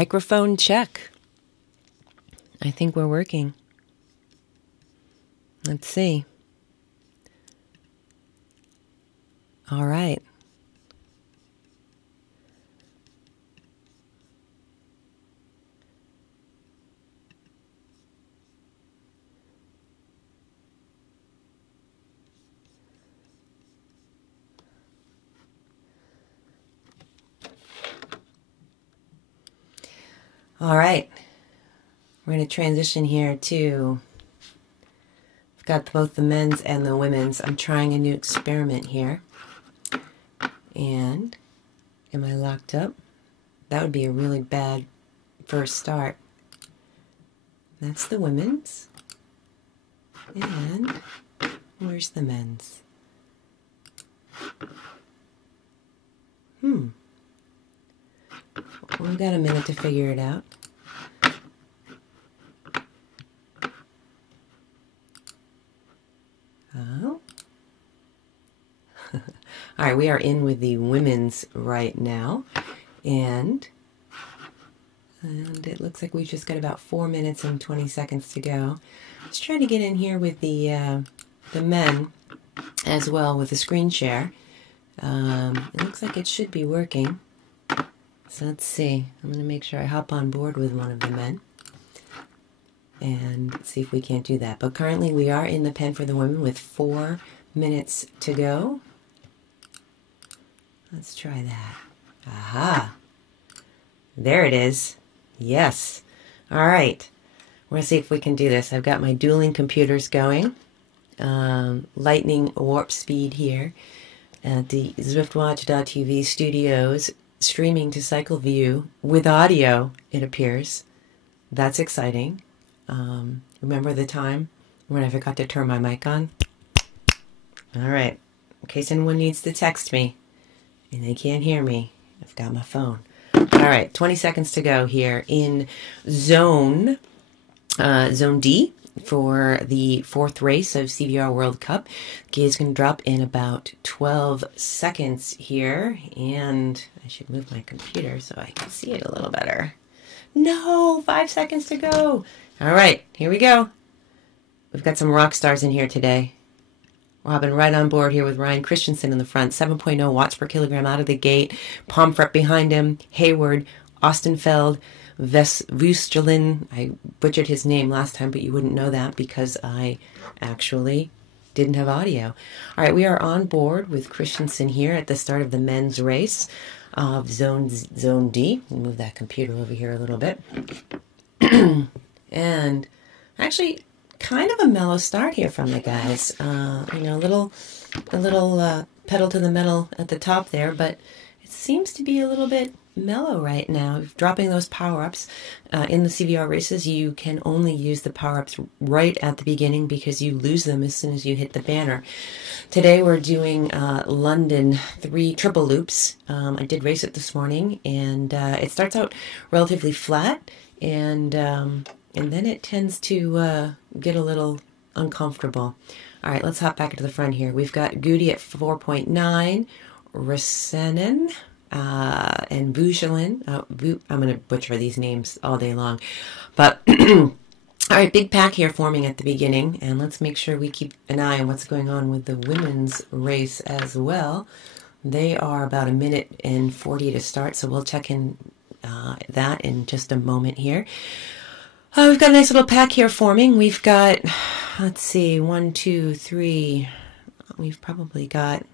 Microphone check. I think we're working. Let's see. All right. All right. We're going to transition here to, I've got both the men's and the women's. I'm trying a new experiment here. And am I locked up? That would be a really bad first start. That's the women's. And where's the men's? We've got a minute to figure it out. Oh. All right, we are in with the women's right now. And it looks like we've just got about 4 minutes and 20 seconds to go. Let's try to get in here with the men as well with the screen share. It looks like it should be working. So let's see. I'm going to make sure I hop on board with one of the men and see if we can't do that. But currently we are in the pen for the women with 4 minutes to go. Let's try that. Aha. There it is. Yes. All right. We're going to see if we can do this. I've got my dueling computers going. Lightning warp speed here at the Zwiftwatch.tv studios, streaming to CycleView with audio, it appears. That's exciting. Remember the time when I forgot to turn my mic on? All right. In case anyone needs to text me and they can't hear me, I've got my phone. All right, 20 seconds to go here in Zone D for the 4th race of CVR World Cup. Gate is going to drop in about 12 seconds here, and I should move my computer so I can see it a little better. No, 5 seconds to go. All right, here we go. We've got some rock stars in here today. We're hopping right on board here with Ryan Christensen in the front, 7.0 watts per kilogram out of the gate. Pomfret behind him, Hayward, Ostenfeld, Vesvustelin. I butchered his name last time, but you wouldn't know that because I actually didn't have audio. All right, we are on board with Christensen here at the start of the men's race of Zone D. Move that computer over here a little bit. And actually, kind of a mellow start here from the guys. You know, a little pedal to the metal at the top there, but it seems to be a little bit mellow right now. Dropping those power-ups in the CVR races, you can only use the power-ups right at the beginning because you lose them as soon as you hit the banner. Today we're doing London 3 triple loops. I did race it this morning, and it starts out relatively flat, and then it tends to get a little uncomfortable. All right, let's hop back into the front here. We've got Goody at 4.9, Resenen, and Vixen. I'm going to butcher these names all day long. But, all right, big pack here forming at the beginning. And let's make sure we keep an eye on what's going on with the women's race as well. They are about 1 minute and 40 to start, so we'll check in that in just a moment here. We've got a nice little pack here forming. We've got, let's see, 1, 2, 3. We've probably got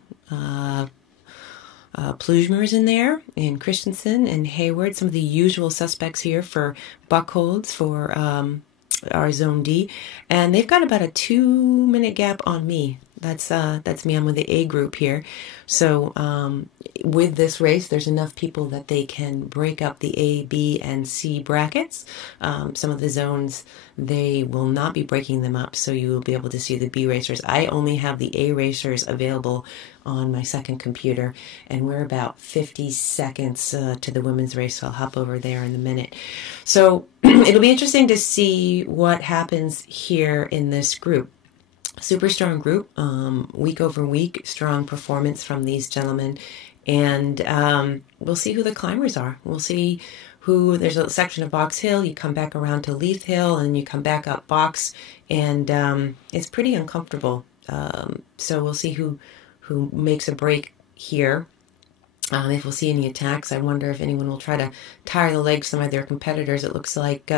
Plujmers in there, and Christensen and Hayward, some of the usual suspects here for Buckholz for our Zone D. And they've got about a 2-minute gap on me. That's me. I'm with the A group here. So with this race, there's enough people that they can break up the A, B, and C brackets. Some of the zones, they will not be breaking them up, so you will be able to see the B racers. I only have the A racers available on my second computer, and we're about 50 seconds to the women's race, so I'll hop over there in a minute. So it'll be interesting to see what happens here in this group. super strong group, week over week, strong performance from these gentlemen. And we'll see who the climbers are. We'll see who, there's a section of Box Hill, you come back around to Leith Hill, and you come back up Box, and it's pretty uncomfortable. So we'll see who makes a break here. If we'll see any attacks, I wonder if anyone will try to tire the legs of some of their competitors. It looks like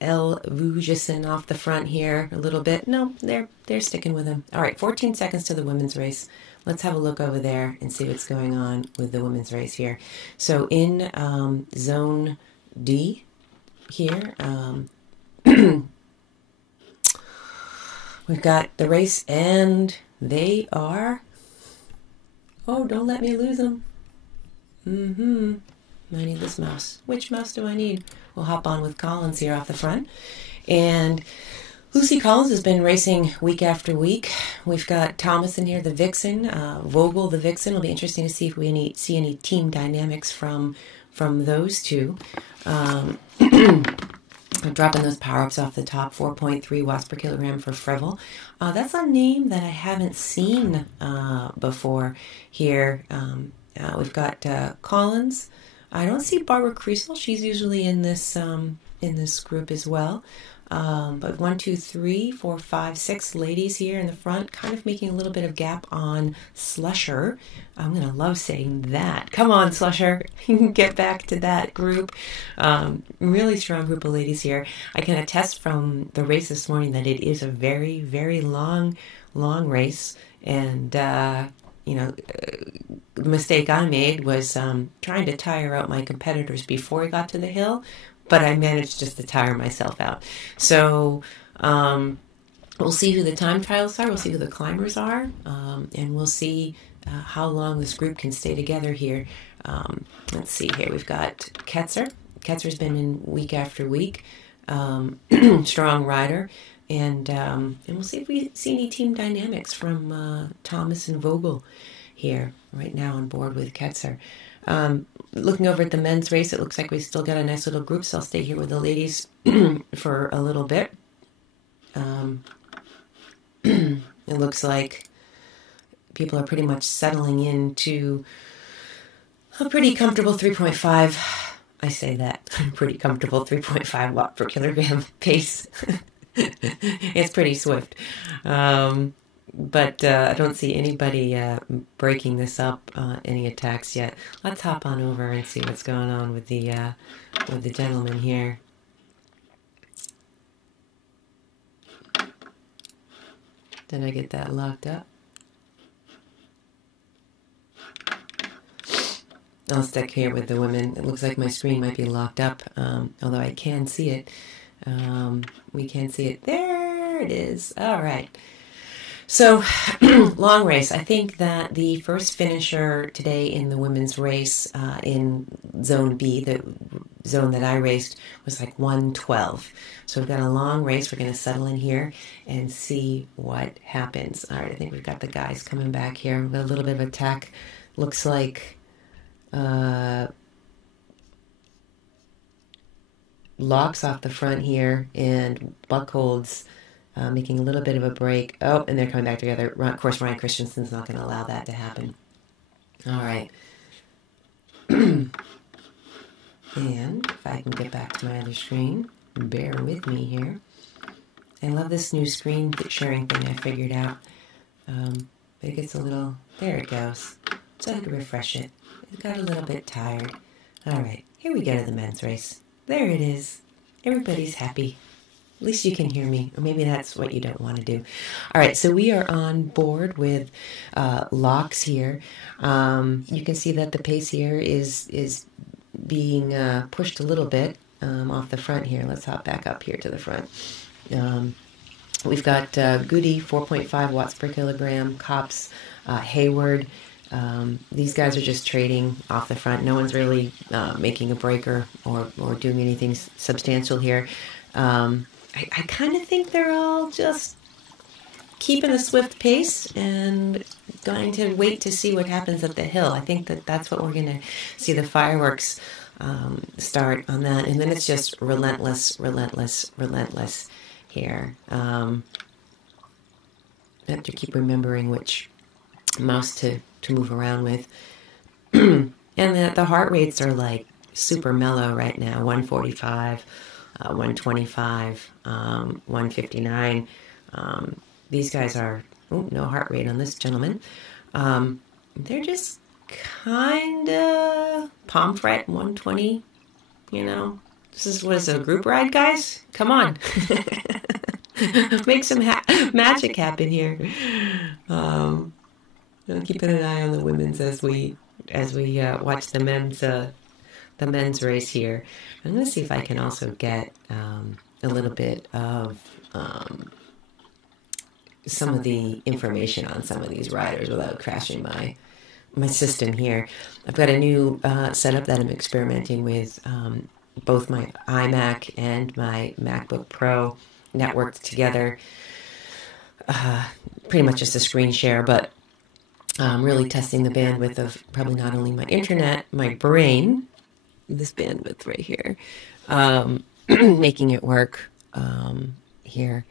Vixen off the front here a little bit. No, they're sticking with him. All right, 14 seconds to the women's race. Let's have a look over there and see what's going on with the women's race here. So in Zone D here, we've got the race, and they are... Oh, don't let me lose them. I need this mouse. Which mouse do I need? We'll hop on with Collins here off the front. And Lucy Collins has been racing week after week. We've got Thomas in here, the Vixen. Vogel, the Vixen. It'll be interesting to see if we see any team dynamics from those two. I'm dropping those power-ups off the top, 4.3 watts per kilogram for Frevel. That's a name that I haven't seen before here. We've got Collins. I don't see Barbara Creasel. She's usually in this group as well. But 1, 2, 3, 4, 5, 6 ladies here in the front, kind of making a little bit of gap on Slusher. I'm going to love saying that. Come on, Slusher. You can get back to that group. Really strong group of ladies here. I can attest from the race this morning that it is a very, very long race. And, the mistake I made was trying to tire out my competitors before I got to the hill. But I managed just to tire myself out. So we'll see who the time trials are. We'll see who the climbers are. And we'll see how long this group can stay together here. Let's see here. We've got Ketzer. Ketzer's been in week after week. Strong rider. And we'll see if we see any team dynamics from Thomas and Vogel here right now on board with Ketzer. Looking over at the men's race, it looks like we've still got a nice little group, so I'll stay here with the ladies for a little bit. It looks like people are pretty much settling into a pretty comfortable 3.5, I say that, pretty comfortable 3.5 watt per kilogram pace. It's pretty swift. But I don't see anybody breaking this up, any attacks yet. Let's hop on over and see what's going on with the gentleman here. Did I get that locked up? I'll stick here with the women. It looks like my screen might be locked up, although I can see it. We can see it. There it is. All right. So, long race. I think that the first finisher today in the women's race in Zone B, the zone that I raced, was like 1:12. So we've got a long race. We're going to settle in here and see what happens. All right, I think we've got the guys coming back here. We've got a little bit of attack. Looks like Locks off the front here, and Buckholds making a little bit of a break. Oh, and they're coming back together. Of course, Ryan Christensen's not going to allow that to happen. All right. And if I can get back to my other screen, bear with me here. I love this new screen sharing thing I figured out. It gets a little... There it goes. So I can refresh it. It got a little bit tired. All right. Here we go to the men's race. There it is. Everybody's happy. At least you can hear me, or maybe that's what you don't want to do. All right, so we are on board with Locks here. You can see that the pace here is being pushed a little bit off the front here. Let's hop back up here to the front. We've got Goody, 4.5 watts per kilogram, Cops, Hayward. These guys are just trading off the front. No one's really making a breaker or doing anything substantial here. I kind of think they're all just keeping a swift pace and going to wait to see what happens at the hill. I think that's what we're going to see, the fireworks start on that. And then it's just relentless here. I have to keep remembering which mouse to move around with. And the heart rates are like super mellow right now, 145, 125, 159. These guys are, no heart rate on this gentleman. They're just kind of palm fret 120, you know. This is, what is it, a group ride, guys? Come on. Make some magic happen here. Keeping an eye on the women's as we watch the men's race here. I'm going to see if I can also get a little bit of some of the information on some of these riders without crashing my system here. I've got a new setup that I'm experimenting with. Both my iMac and my MacBook Pro networked together. Pretty much just a screen share, but really testing the bandwidth of probably not only my internet, my brain, this bandwidth right here, making it work here.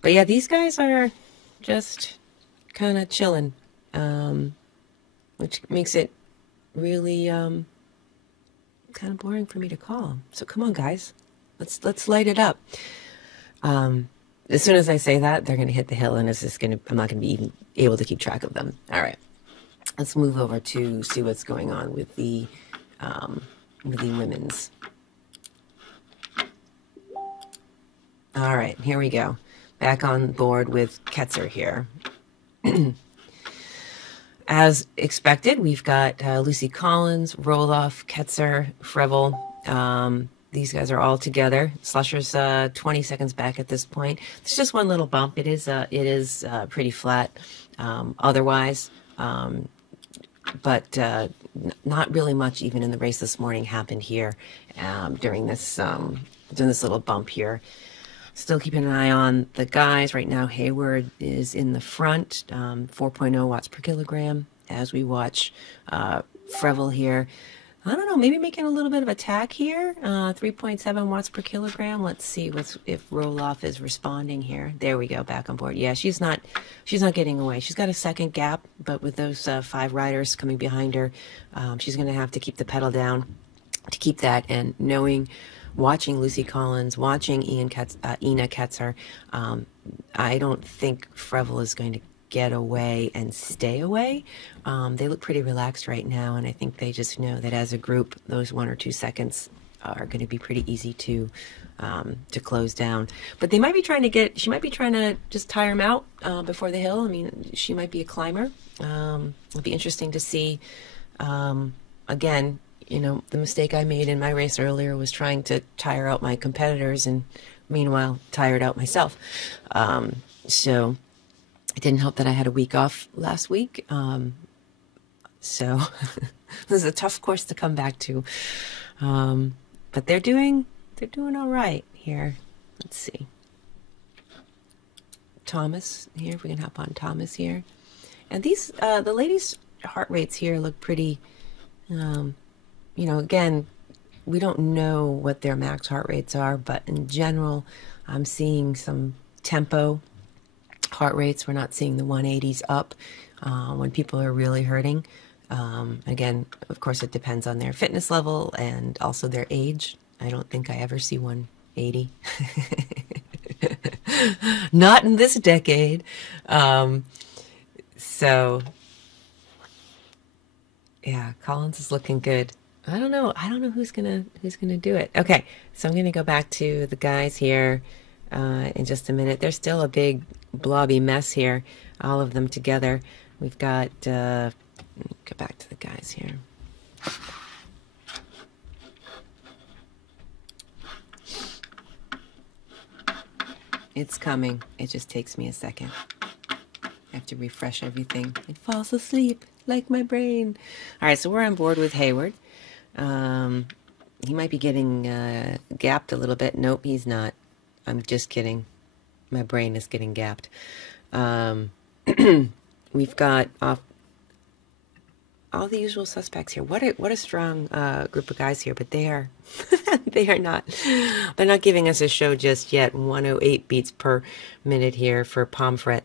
But yeah, these guys are just kind of chilling, which makes it really kind of boring for me to call. So come on, guys, let's light it up. As soon as I say that, they're going to hit the hill, and I'm not going to be even able to keep track of them. All right, let's move over to see what's going on with the women's. All right, here we go. Back on board with Ketzer here. As expected, we've got Lucy Collins, Roloff, Ketzer, Frevel. These guys are all together. Slusher's 20 seconds back at this point. It's just one little bump. It is pretty flat otherwise, but not really much even in the race this morning happened here during this little bump here. Still keeping an eye on the guys. Right now, Hayward is in the front, 4.0 watts per kilogram, as we watch Frevel here. I don't know, maybe making a little bit of attack here, 3.7 watts per kilogram. Let's see if Roloff is responding here. There we go, back on board. Yeah, she's not getting away. She's got a second gap, but with those 5 riders coming behind her, she's going to have to keep the pedal down to keep that. And watching Lucy Collins, watching Ina Ketzer, I don't think Frevel is going to get away and stay away. They look pretty relaxed right now, and I think they just know that as a group, those 1 or 2 seconds are going to be pretty easy to close down. But they might be trying to she might be trying to just tire him out before the hill. I mean, she might be a climber. It'll be interesting to see. Again, you know, the mistake I made in my race earlier was trying to tire out my competitors and meanwhile tired out myself. So it didn't help that I had a week off last week. So this is a tough course to come back to. But they're doing all right here. Let's see. Thomas here, if we can hop on Thomas here. And these, the ladies' heart rates here look pretty, you know, again, we don't know what their max heart rates are, but in general, I'm seeing some tempo heart rates. We're not seeing the 180s up when people are really hurting. Again, of course, it depends on their fitness level and also their age. I don't think I ever see 180. Not in this decade. So, yeah, Collins is looking good. I don't know who's gonna do it. Okay, so I'm gonna go back to the guys here in just a minute. There's still a big blobby mess here, all of them together. We've got go back to the guys here. It's coming. It just takes me a second. I have to refresh everything. It falls asleep like my brain. All right, so we're on board with Hayward. He might be getting gapped a little bit. Nope, he's not. I'm just kidding. My brain is getting gapped. We've got all the usual suspects here. What a strong group of guys here, but they are they are not, they're not giving us a show just yet. 108 beats per minute here for Pomfret.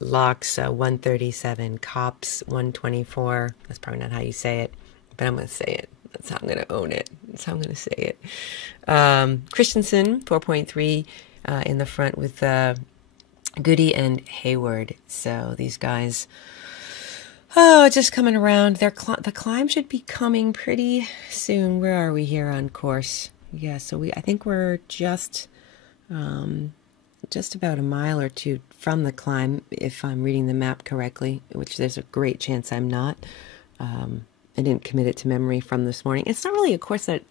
Locks 137, Cops 124. That's probably not how you say it, but I'm going to say it. That's how I'm going to own it. That's how I'm going to say it. Christensen 4.3 in the front with Goody and Hayward. So these guys, oh, just coming around. The climb should be coming pretty soon. Where are we here on course? Yeah, so I think we're just about a mile or two from the climb, if I'm reading the map correctly, which there's a great chance I'm not. I didn't commit it to memory from this morning. It's not really a course that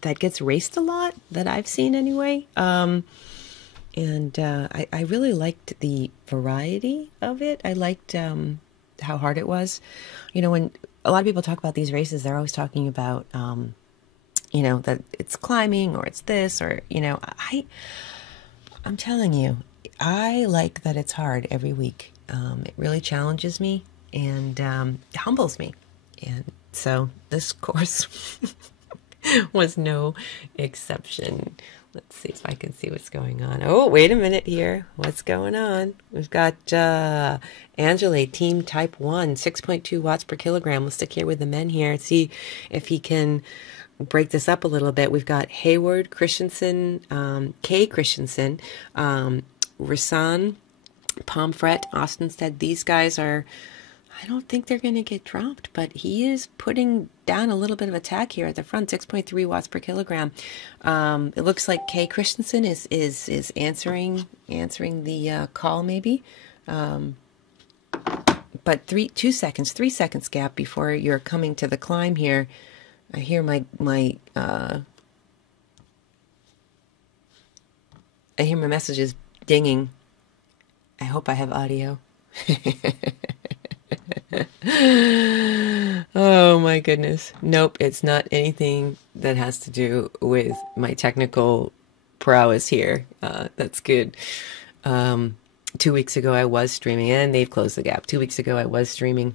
that gets raced a lot, that I've seen anyway. I really liked the variety of it. I liked how hard it was. You know, when a lot of people talk about these races, they're always talking about, you know, that it's climbing or it's this or, you know, I'm telling you, I like that it's hard every week. It really challenges me and humbles me. And so this course was no exception. Let's see if I can see what's going on. Oh, wait a minute here. What's going on? We've got Angela, team type 1, 6.2 watts per kilogram. Let's stick here with the men here and see if he can break this up a little bit. We've got Hayward, Christensen, Kay Christensen, Rasan, Pomfret, Austenstead. These guys are, I don't think they're going to get dropped, but he is putting down a little bit of attack here at the front, 6.3 watts per kilogram. It looks like Kay Christensen is answering the call maybe. But 3 seconds gap before you're coming to the climb here. I hear my messages dinging. I hope I have audio. Oh my goodness. Nope, it's not anything that has to do with my technical prowess here. That's good. 2 weeks ago I was streaming, and they've closed the gap. 2 weeks ago I was streaming,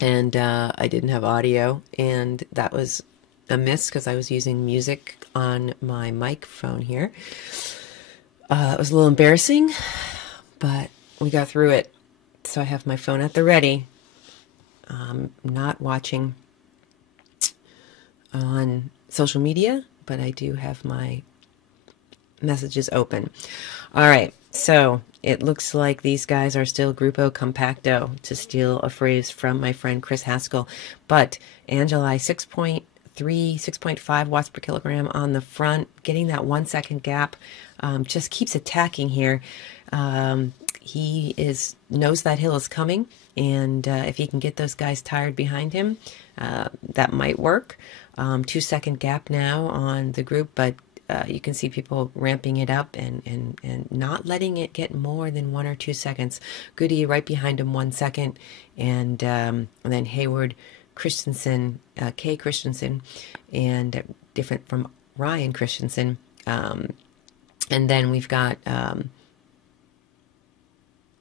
and I didn't have audio, and that was a miss because I was using music on my microphone here. It was a little embarrassing, but we got through it. So I have my phone at the ready. Not watching on social media, but I do have my messages open. All right, so it looks like these guys are still Grupo Compacto, to steal a phrase from my friend Chris Haskell. But Angeli, 6.3, 6.5 watts per kilogram on the front, getting that 1 second gap, just keeps attacking here. He knows that hill is coming, and if he can get those guys tired behind him, that might work. 2 second gap now on the group, but you can see people ramping it up and not letting it get more than 1 or 2 seconds. Goody right behind him 1 second, and then Hayward, Christensen, Kay Christensen, and different from Ryan Christensen. And then we've got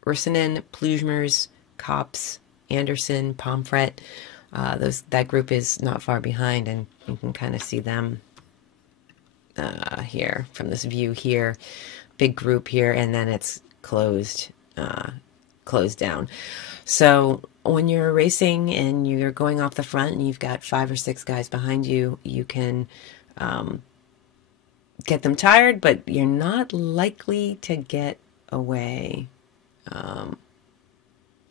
Ursinen, Plujmers, Cops, Anderson, Pomfret. That group is not far behind, and you can kind of see them here from this view here. Big group here, and then it's closed down. So when you're racing and you're going off the front and you've got 5 or 6 guys behind you, you can get them tired, but you're not likely to get away.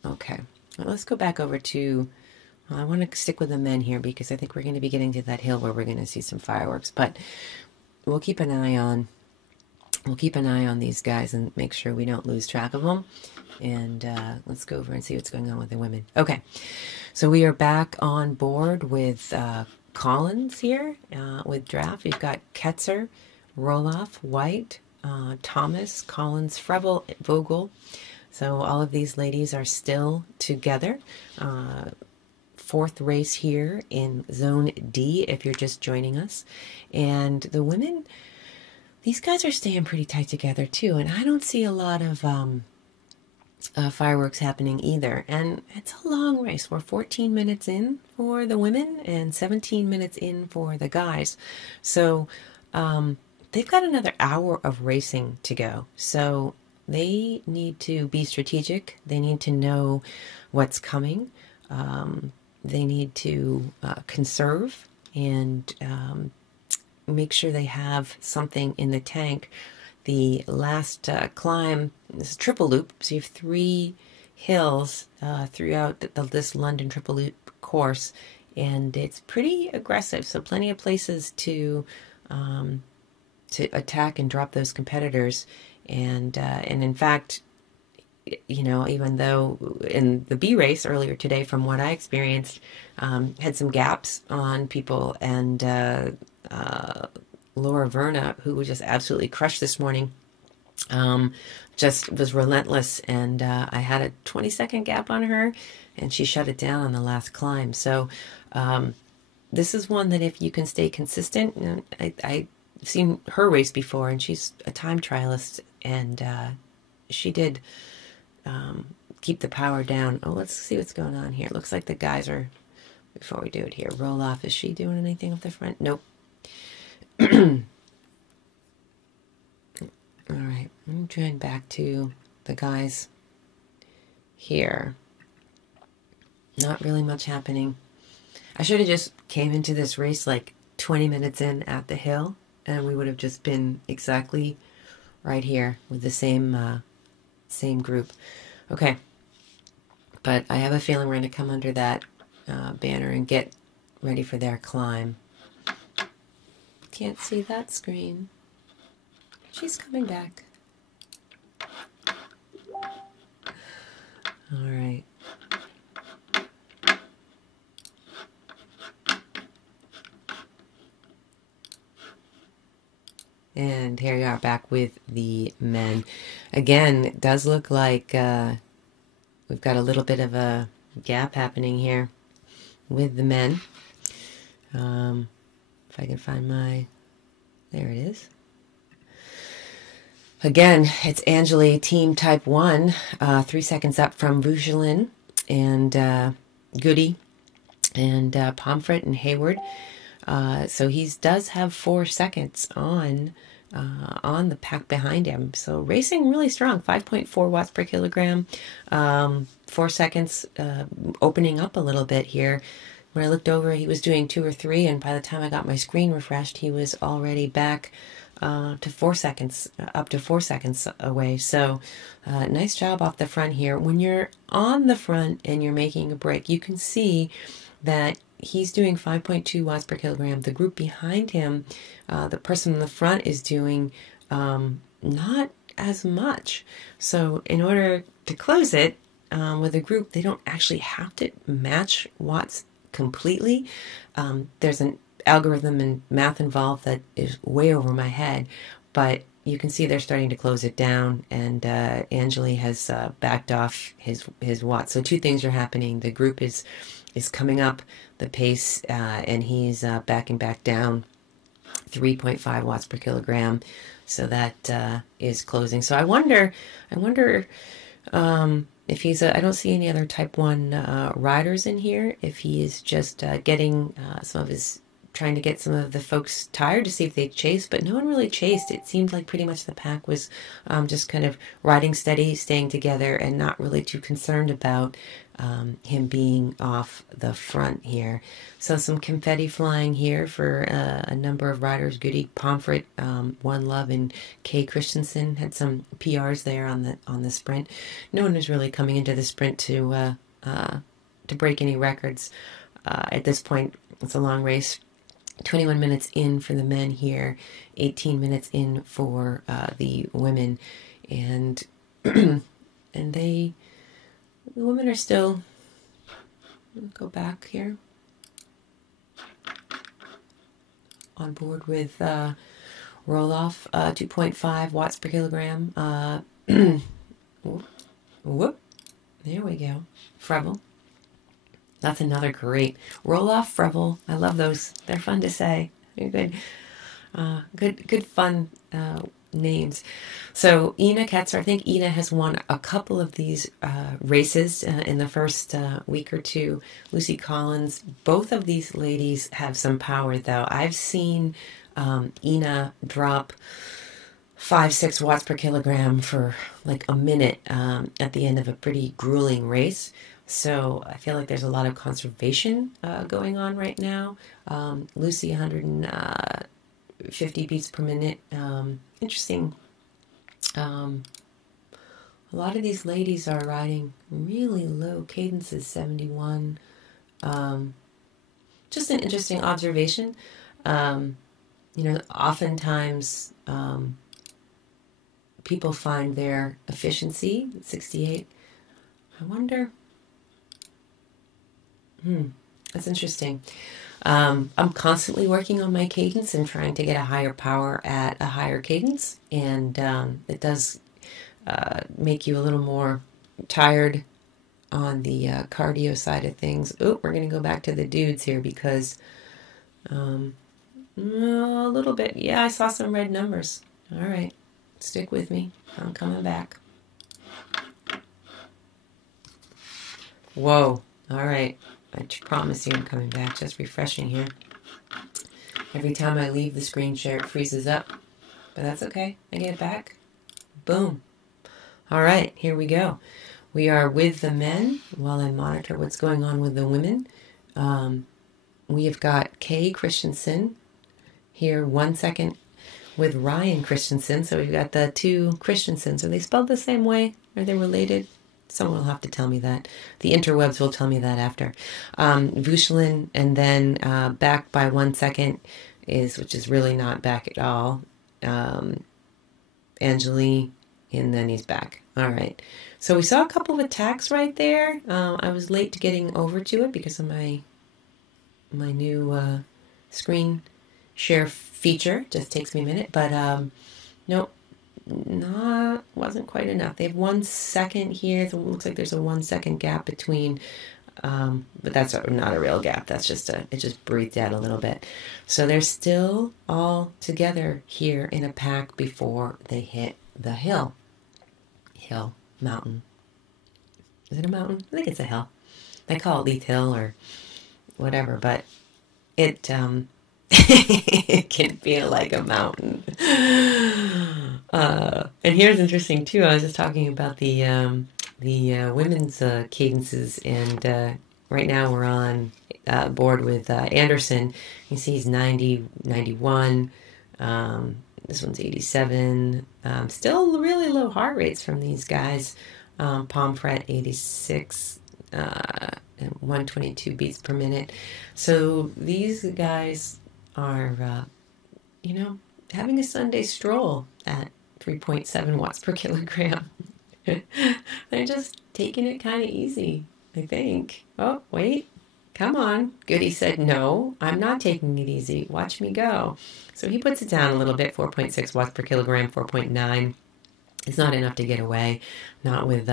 Okay, well, let's go back over to, I want to stick with the men here because I think we're going to be getting to that hill where we're going to see some fireworks, but we'll keep an eye on these guys and make sure we don't lose track of them. And let's go over and see what's going on with the women. Okay, so we are back on board with Collins here with draft. We've got Ketzer, Roloff, White, Thomas, Collins, Frevel, Vogel. So all of these ladies are still together. 4th race here in Zone D, if you're just joining us. And the women, these guys are staying pretty tight together too. And I don't see a lot of fireworks happening either. And it's a long race. We're 14 minutes in for the women and 17 minutes in for the guys. So they've got another hour of racing to go. So they need to be strategic. They need to know what's coming. They need to conserve and make sure they have something in the tank. The last climb is a triple loop, so you have 3 hills throughout this London triple loop course, and it's pretty aggressive. So plenty of places to attack and drop those competitors, and in fact, you know, even though in the B race earlier today, from what I experienced, had some gaps on people, and Laura Verna, who was just absolutely crushed this morning, just was relentless, and I had a 20-second gap on her, and she shut it down on the last climb. So this is one that if you can stay consistent, and I've seen her race before, and she's a time trialist, and she did keep the power down. Oh, let's see what's going on here. It looks like the guys are, before we do it here, roll off. Is she doing anything up the front? Nope. All right, I'm going back to the guys here. Not really much happening. I should have just came into this race like 20 minutes in at the hill, and we would have just been exactly right here with the same group. Okay, but I have a feeling we're going to come under that banner and get ready for their climb. Can't see that screen. She's coming back. All right. And here we are back with the men. Again, it does look like we've got a little bit of a gap happening here with the men. If I can find my, there it is. Again, it's Angeli, team type 1, 3 seconds up from Vixen and Goody and Pomfret and Hayward. So he does have 4 seconds on the pack behind him. So racing really strong, 5.4 watts per kilogram, 4 seconds, opening up a little bit here. When I looked over, he was doing 2 or 3, and by the time I got my screen refreshed, he was already back to 4 seconds, up to 4 seconds away. So nice job off the front here. When you're on the front and you're making a break, you can see that he's doing 5.2 watts per kilogram. The group behind him, the person in the front, is doing not as much. So in order to close it with a group, they don't actually have to match watts completely. There's an algorithm and math involved that is way over my head, but you can see they're starting to close it down, and Angeli has backed off his watts. So 2 things are happening. The group is coming up the pace, and he's backing back down 3.5 watts per kilogram. So that is closing. So I wonder if he's I don't see any other type 1 riders in here, if he is just getting trying to get some of the folks tired to see if they chase, but no one really chased. It seemed like pretty much the pack was just kind of riding steady, staying together, and not really too concerned about him being off the front here. So some confetti flying here for a number of riders. Goody, Pomfret, One Love, and Kay Christensen had some PRs there on the sprint. No one was really coming into the sprint to break any records. At this point, it's a long race. 21 minutes in for the men here, 18 minutes in for the women, and the women are still, go back here, on board with roll-off, 2.5 watts per kilogram. Whoop, there we go. Frevel. That's another great roll-off Frevel. I love those. They're fun to say. They're good. Good fun names. So Ina Ketzer, I think Ina has won a couple of these races in the first week or two. Lucy Collins, both of these ladies have some power, though. I've seen Ina drop 5-6 watts per kilogram for like a minute at the end of a pretty grueling race. So I feel like there's a lot of conservation going on right now. Lucy, 150 beats per minute. Interesting. A lot of these ladies are riding really low cadences, 71. Just an interesting observation. Oftentimes people find their efficiency, 68. I wonder. That's interesting. I'm constantly working on my cadence and trying to get a higher power at a higher cadence, and it does make you a little more tired on the cardio side of things. Oh, we're going to go back to the dudes here because a little bit. Yeah, I saw some red numbers. All right, stick with me. I'm coming back. Whoa. All right. I promise you I'm coming back. Just refreshing here. Every time I leave the screen share, it freezes up. But that's okay. I get it back. Boom. All right. Here we go. We are with the men while I monitor what's going on with the women. We have got Kay Christensen here 1 second with Ryan Christensen. So we've got the two Christensens. Are they spelled the same way? Are they related? Someone will have to tell me that. The interwebs will tell me that after. Vixen, and then back by 1 second which is really not back at all. Angeli, and then he's back. All right. So we saw a couple of attacks right there. I was late to getting over to it because of my new screen share feature. Just takes me a minute, but nope. Wasn't quite enough. They have 1 second here. It looks like there's a 1 second gap between, but that's not a real gap. That's just it just breathed out a little bit. So they're still all together here in a pack before they hit the hill. Mountain. Is it a mountain? I think it's a hill. They call it Leith Hill or whatever, but it it can feel like a mountain. And here's interesting too. I was just talking about the women's cadences, and right now we're on board with Anderson. You see he's 90, 91. This one's 87. Still really low heart rates from these guys. Pomfret 86. And 122 beats per minute. So these guys are, having a Sunday stroll at 3.7 watts per kilogram. They're just taking it kind of easy, I think. Oh, wait. Come on. Goody said, no, I'm not taking it easy. Watch me go. So he puts it down a little bit, 4.6 watts per kilogram, 4.9. It's not enough to get away. Not with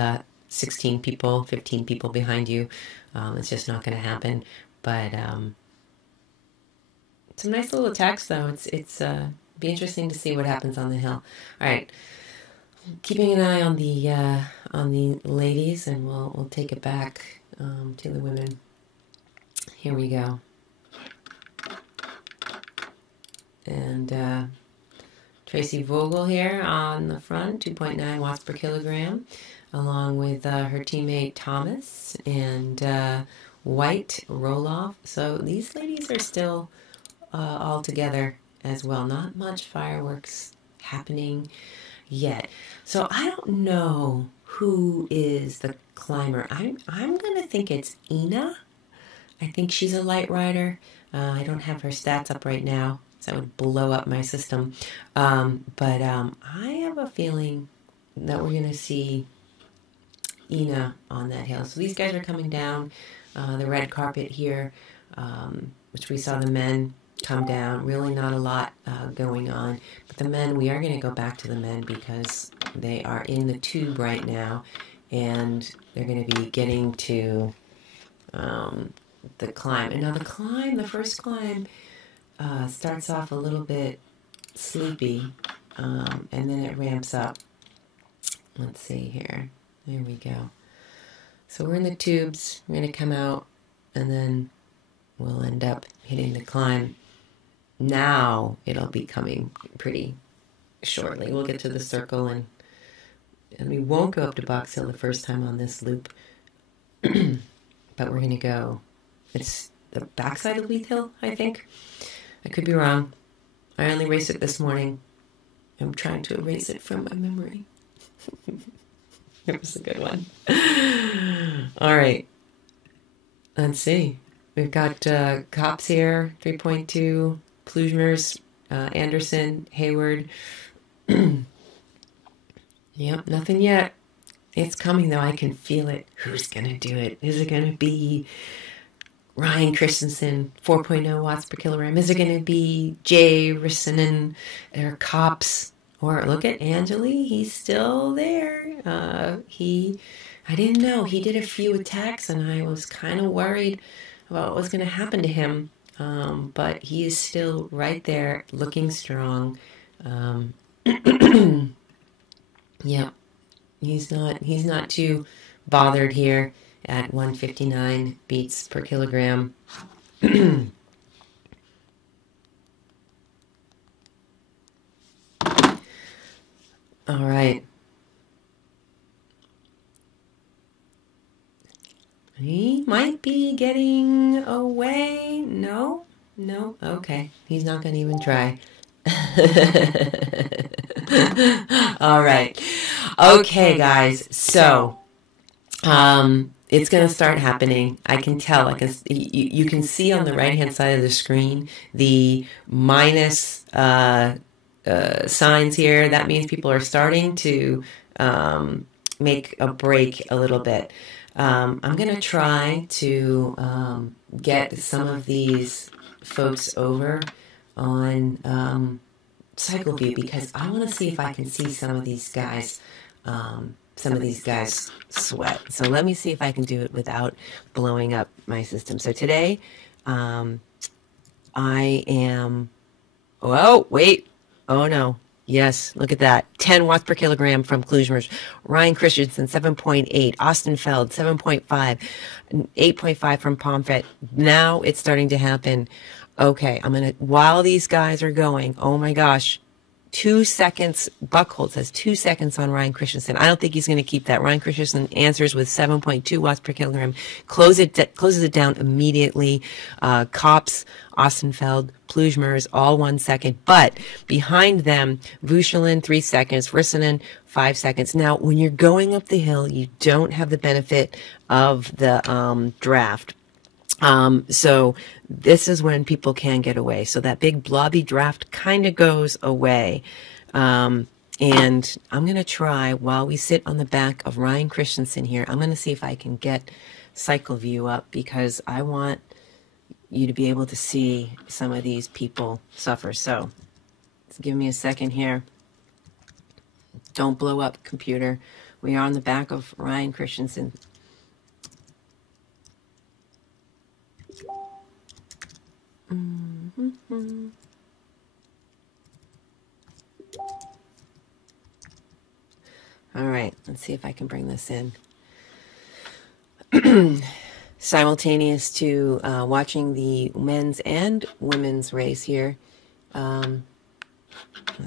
16 people, 15 people behind you. It's just not going to happen. But some nice little attacks, though. It's be interesting to see what happens on the hill. All right, keeping an eye on the ladies, and we'll take it back to the women. Here we go. And Tracy Vogel here on the front, 2.9 watts per kilogram, along with her teammate Thomas and White Roloff. So these ladies are still all together as well. Not much fireworks happening yet. So I don't know who is the climber. I'm going to think it's Ina. I think she's a light rider. I don't have her stats up right now, so that would blow up my system. But I have a feeling that we're going to see Ina on that hill. So these guys are coming down the red carpet here, which we saw the men come down. Really not a lot going on. But the men, we are going to go back to the men because they are in the tube right now, and they're going to be getting to the climb. And now the first climb starts off a little bit sleepy. and then it ramps up. Let's see here. There we go. So we're in the tubes. We're going to come out, and then we'll end up hitting the climb. Now it'll be coming pretty shortly. We'll get to the circle, and we won't go up to Box Hill the first time on this loop. But we're going to go. It's the backside of Leith Hill, I think. I could be wrong. I only raced it this morning. I'm trying to erase it from my memory. It was a good one. All right. Let's see. We've got Cops here, 3.2, Plugmers, Anderson, Hayward. Yep, nothing yet. It's coming, though. I can feel it. Who's going to do it? Is it going to be Ryan Christensen, 4.0 watts per kilogram? Is it going to be Jay Rissanen or Cops? Or look at Angeli. He's still there. I didn't know. He did a few attacks, and I was kind of worried about what was going to happen to him. But he is still right there, looking strong. Yep. He's not too bothered here at 159 beats per kilogram. All right. He might be getting away. No. Okay. He's not going to even try. All right. Okay, guys. So, it's going to start happening. I can tell. You can see on the right-hand side of the screen the minus signs here. That means people are starting to make a break a little bit. I'm going to try to get some of these folks over on Cycle View, because I want to see if I can see some of these guys sweat. So let me see if I can do it without blowing up my system. So today I am... Oh, wait. Oh, no. Yes, look at that. 10 watts per kilogram from Plugmers. Ryan Christensen, 7.8. Austin Feld, 7.5. 8.5 from Pomfret. Now it's starting to happen. Okay, while these guys are going, oh my gosh, 2 seconds. Buckhold says 2 seconds on Ryan Christensen. I don't think he's going to keep that. Ryan Christensen answers with 7.2 watts per kilogram. Closes it down immediately. Kops, Ostenfeld, Plugmers, all 1 second. But behind them, Vixen, 3 seconds. Rissanen, 5 seconds. Now, when you're going up the hill, you don't have the benefit of the draft. So this is when people can get away. So that big blobby draft kind of goes away. And I'm going to try, while we sit on the back of Ryan Christensen here, I'm going to see if I can get Cycle View up, because I want you to be able to see some of these people suffer. So give me a second here. Don't blow up, computer. We are on the back of Ryan Christensen. Mm-hmm. All right, let's see if I can bring this in. Simultaneous to watching the men's and women's race here. Let's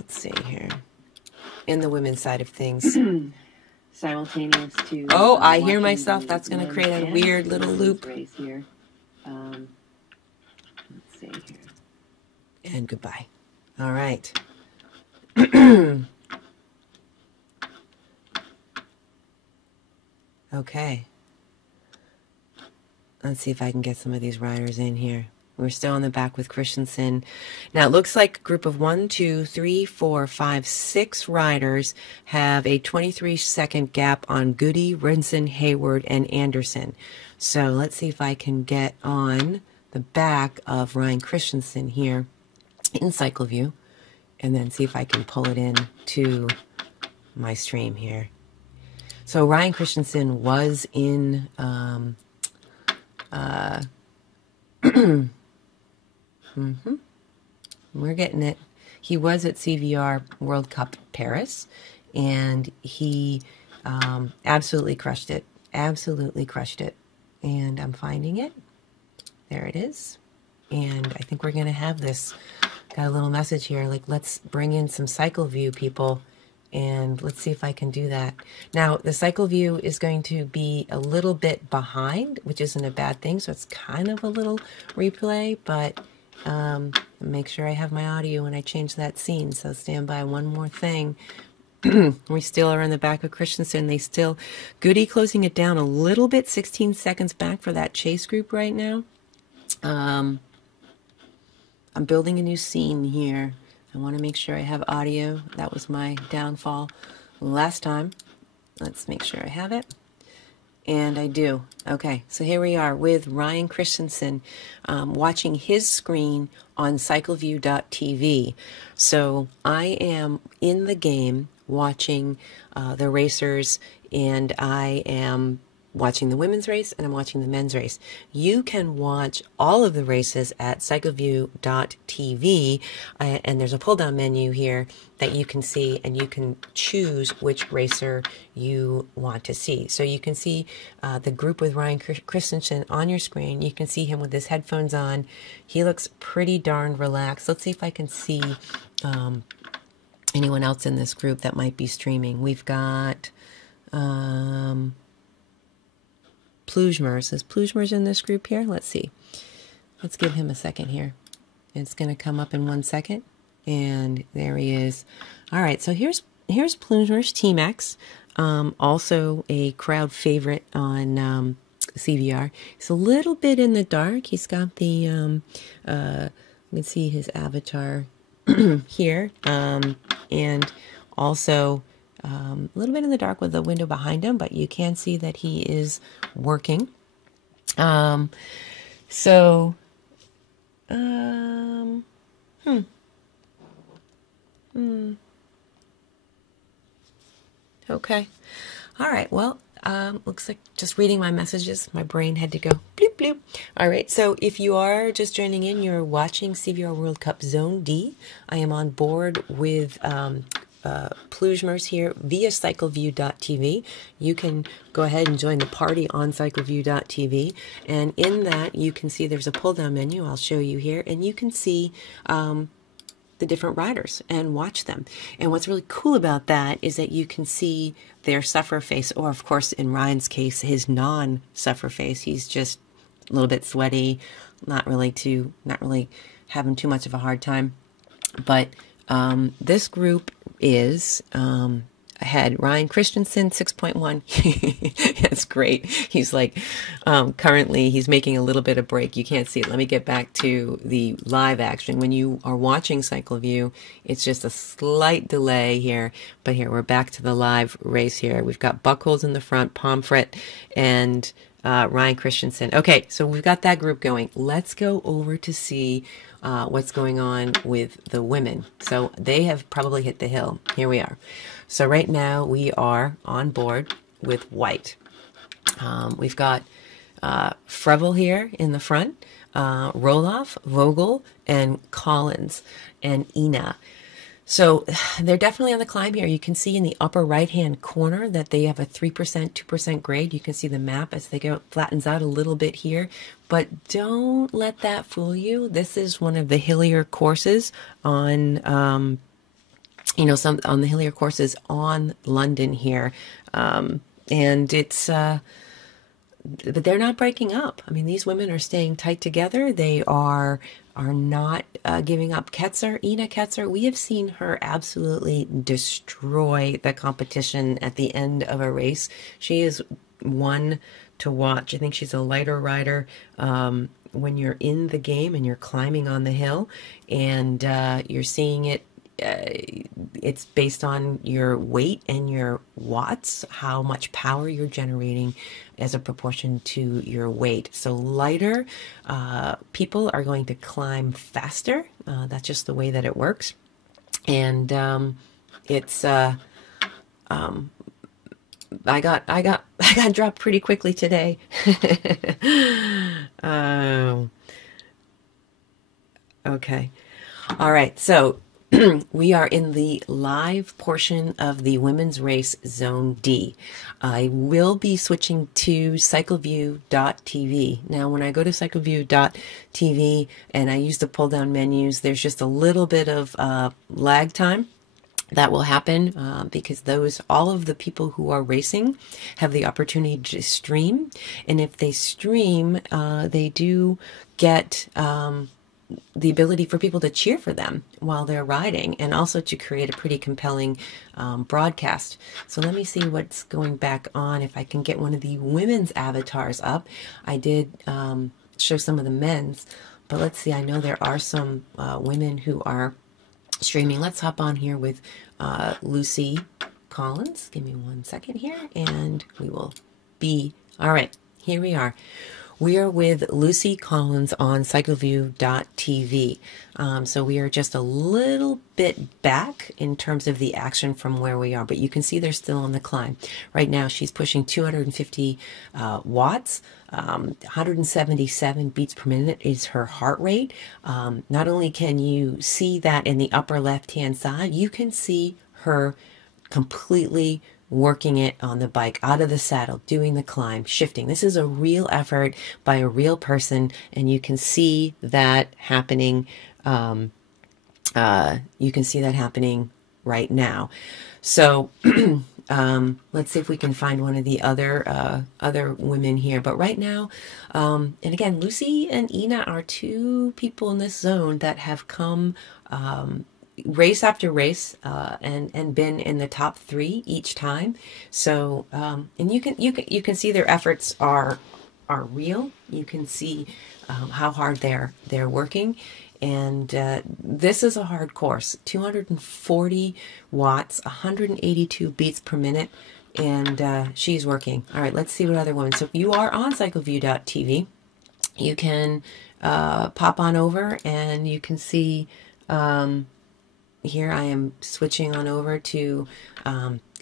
see here. In the women's side of things. Simultaneous to... Oh, I hear myself. That's going to create a weird little loop. Race here. Let's see here. And goodbye. All right. Okay. Let's see if I can get some of these riders in here. We're still on the back with Christensen. Now, it looks like a group of 1, 2, 3, 4, 5, 6 riders have a 23-second gap on Goody, Rinson, Hayward, and Anderson. So let's see if I can get on the back of Ryan Christensen here in Cycle View, and then see if I can pull it in to my stream here. So Ryan Christensen was in... We're getting it. he was at CVR World Cup Paris, and he absolutely crushed it. Absolutely crushed it. And I'm finding it. There it is. And I think we're going to have this. Got a little message here, like, let's bring in some cycle view people, and let's see if I can do that. Now, the cycle view is going to be a little bit behind, which isn't a bad thing, so it's kind of a little replay, but make sure I have my audio when I change that scene, so stand by. One more thing. We still are on the back of Christensen. They still, Goody closing it down a little bit, 16 seconds back for that chase group right now. I'm building a new scene here. I want to make sure I have audio. That was my downfall last time. Let's make sure I have it. And I do. Okay, so here we are with Ryan Christensen, watching his screen on cycleview.tv. So I am in the game watching the racers, and I am watching the women's race, and I'm watching the men's race. You can watch all of the races at cycleview.tv, and there's a pull-down menu here that you can see, and you can choose which racer you want to see. So you can see the group with Ryan Christensen on your screen. You can see him with his headphones on. He looks pretty darn relaxed. Let's see if I can see anyone else in this group that might be streaming. We've got Plujmers. Is Plujmers in this group here? Let's see. Let's give him a second here. It's going to come up in 1 second. And there he is. All right, so here's Plujmers, Team X. Also a crowd favorite on CVR. He's a little bit in the dark. He's got the, let's see his avatar here. And also a little bit in the dark with the window behind him, but you can see that he is working. Okay. All right. Well, looks like just reading my messages, my brain had to go bloop, bloop. All right. So if you are just joining in, you're watching CVR World Cup Zone D. I am on board with Plujmers here via cycleview.tv. You can go ahead and join the party on cycleview.tv, and in that you can see there's a pull down menu. I'll show you here, and you can see the different riders and watch them. And what's really cool about that is that you can see their suffer face, or of course in Ryan's case his non-suffer face. He's just a little bit sweaty, not really having too much of a hard time. But this group is ahead. Ryan Christensen, 6.1. That's great. He's like, currently he's making a little bit of break. You can't see it. Let me get back to the live action. When you are watching CycleView, it's just a slight delay here. But here, we're back to the live race here. We've got Buckholz in the front, Pomfret, and Ryan Christensen. Okay, so we've got that group going. Let's go over to see what's going on with the women. So they have probably hit the hill. Here we are. So right now we are on board with white. We've got Frevel here in the front, Roloff, Vogel, and Collins, and Ina. So they're definitely on the climb here. You can see in the upper right-hand corner that they have a 3%, 2% grade. You can see the map as they go, flattens out a little bit here. But don't let that fool you. This is one of the hillier courses on, some on the hillier courses on London here. And it's, but they're not breaking up. I mean, these women are staying tight together. They are not giving up. Ina Ketzer, we have seen her absolutely destroy the competition at the end of a race. She is one to watch. I think she's a lighter rider when you're in the game and you're climbing on the hill, and you're seeing it. It's based on your weight and your watts, how much power you're generating as a proportion to your weight. So lighter people are going to climb faster. That's just the way that it works. And it's I got dropped pretty quickly today. Okay. All right. So we are in the live portion of the women's race zone D. I will be switching to cycleview.tv. Now, when I go to cycleview.tv and I use the pull down menus, there's just a little bit of lag time that will happen because all of the people who are racing have the opportunity to stream. And if they stream, they do get the ability for people to cheer for them while they're riding, and also to create a pretty compelling broadcast. So let me see what's going back on, if I can get one of the women's avatars up. I did show some of the men's, but let's see. I know there are some women who are streaming. Let's hop on here with Lucy Collins. Give me 1 second here, and we will be all right. Here we are. We are with Lucy Collins on cycleview.tv. So we are just a little bit back in terms of the action from where we are, but you can see they're still on the climb. Right now she's pushing 250 watts. 177 beats per minute is her heart rate. Not only can you see that in the upper left-hand side, you can see her completely working it on the bike, out of the saddle, doing the climb, shifting. This is a real effort by a real person, and you can see that happening. You can see that happening right now. So let's see if we can find one of the other women here. But right now, and again, Lucy and Ina are two people in this zone that have come race after race and been in the top 3 each time. So and you can see their efforts are real. You can see how hard they're working. And this is a hard course. 240 watts, 182 beats per minute, and she's working. All right, let's see what other women. So if you are on cycleview.tv, you can pop on over and you can see. Here I am switching on over to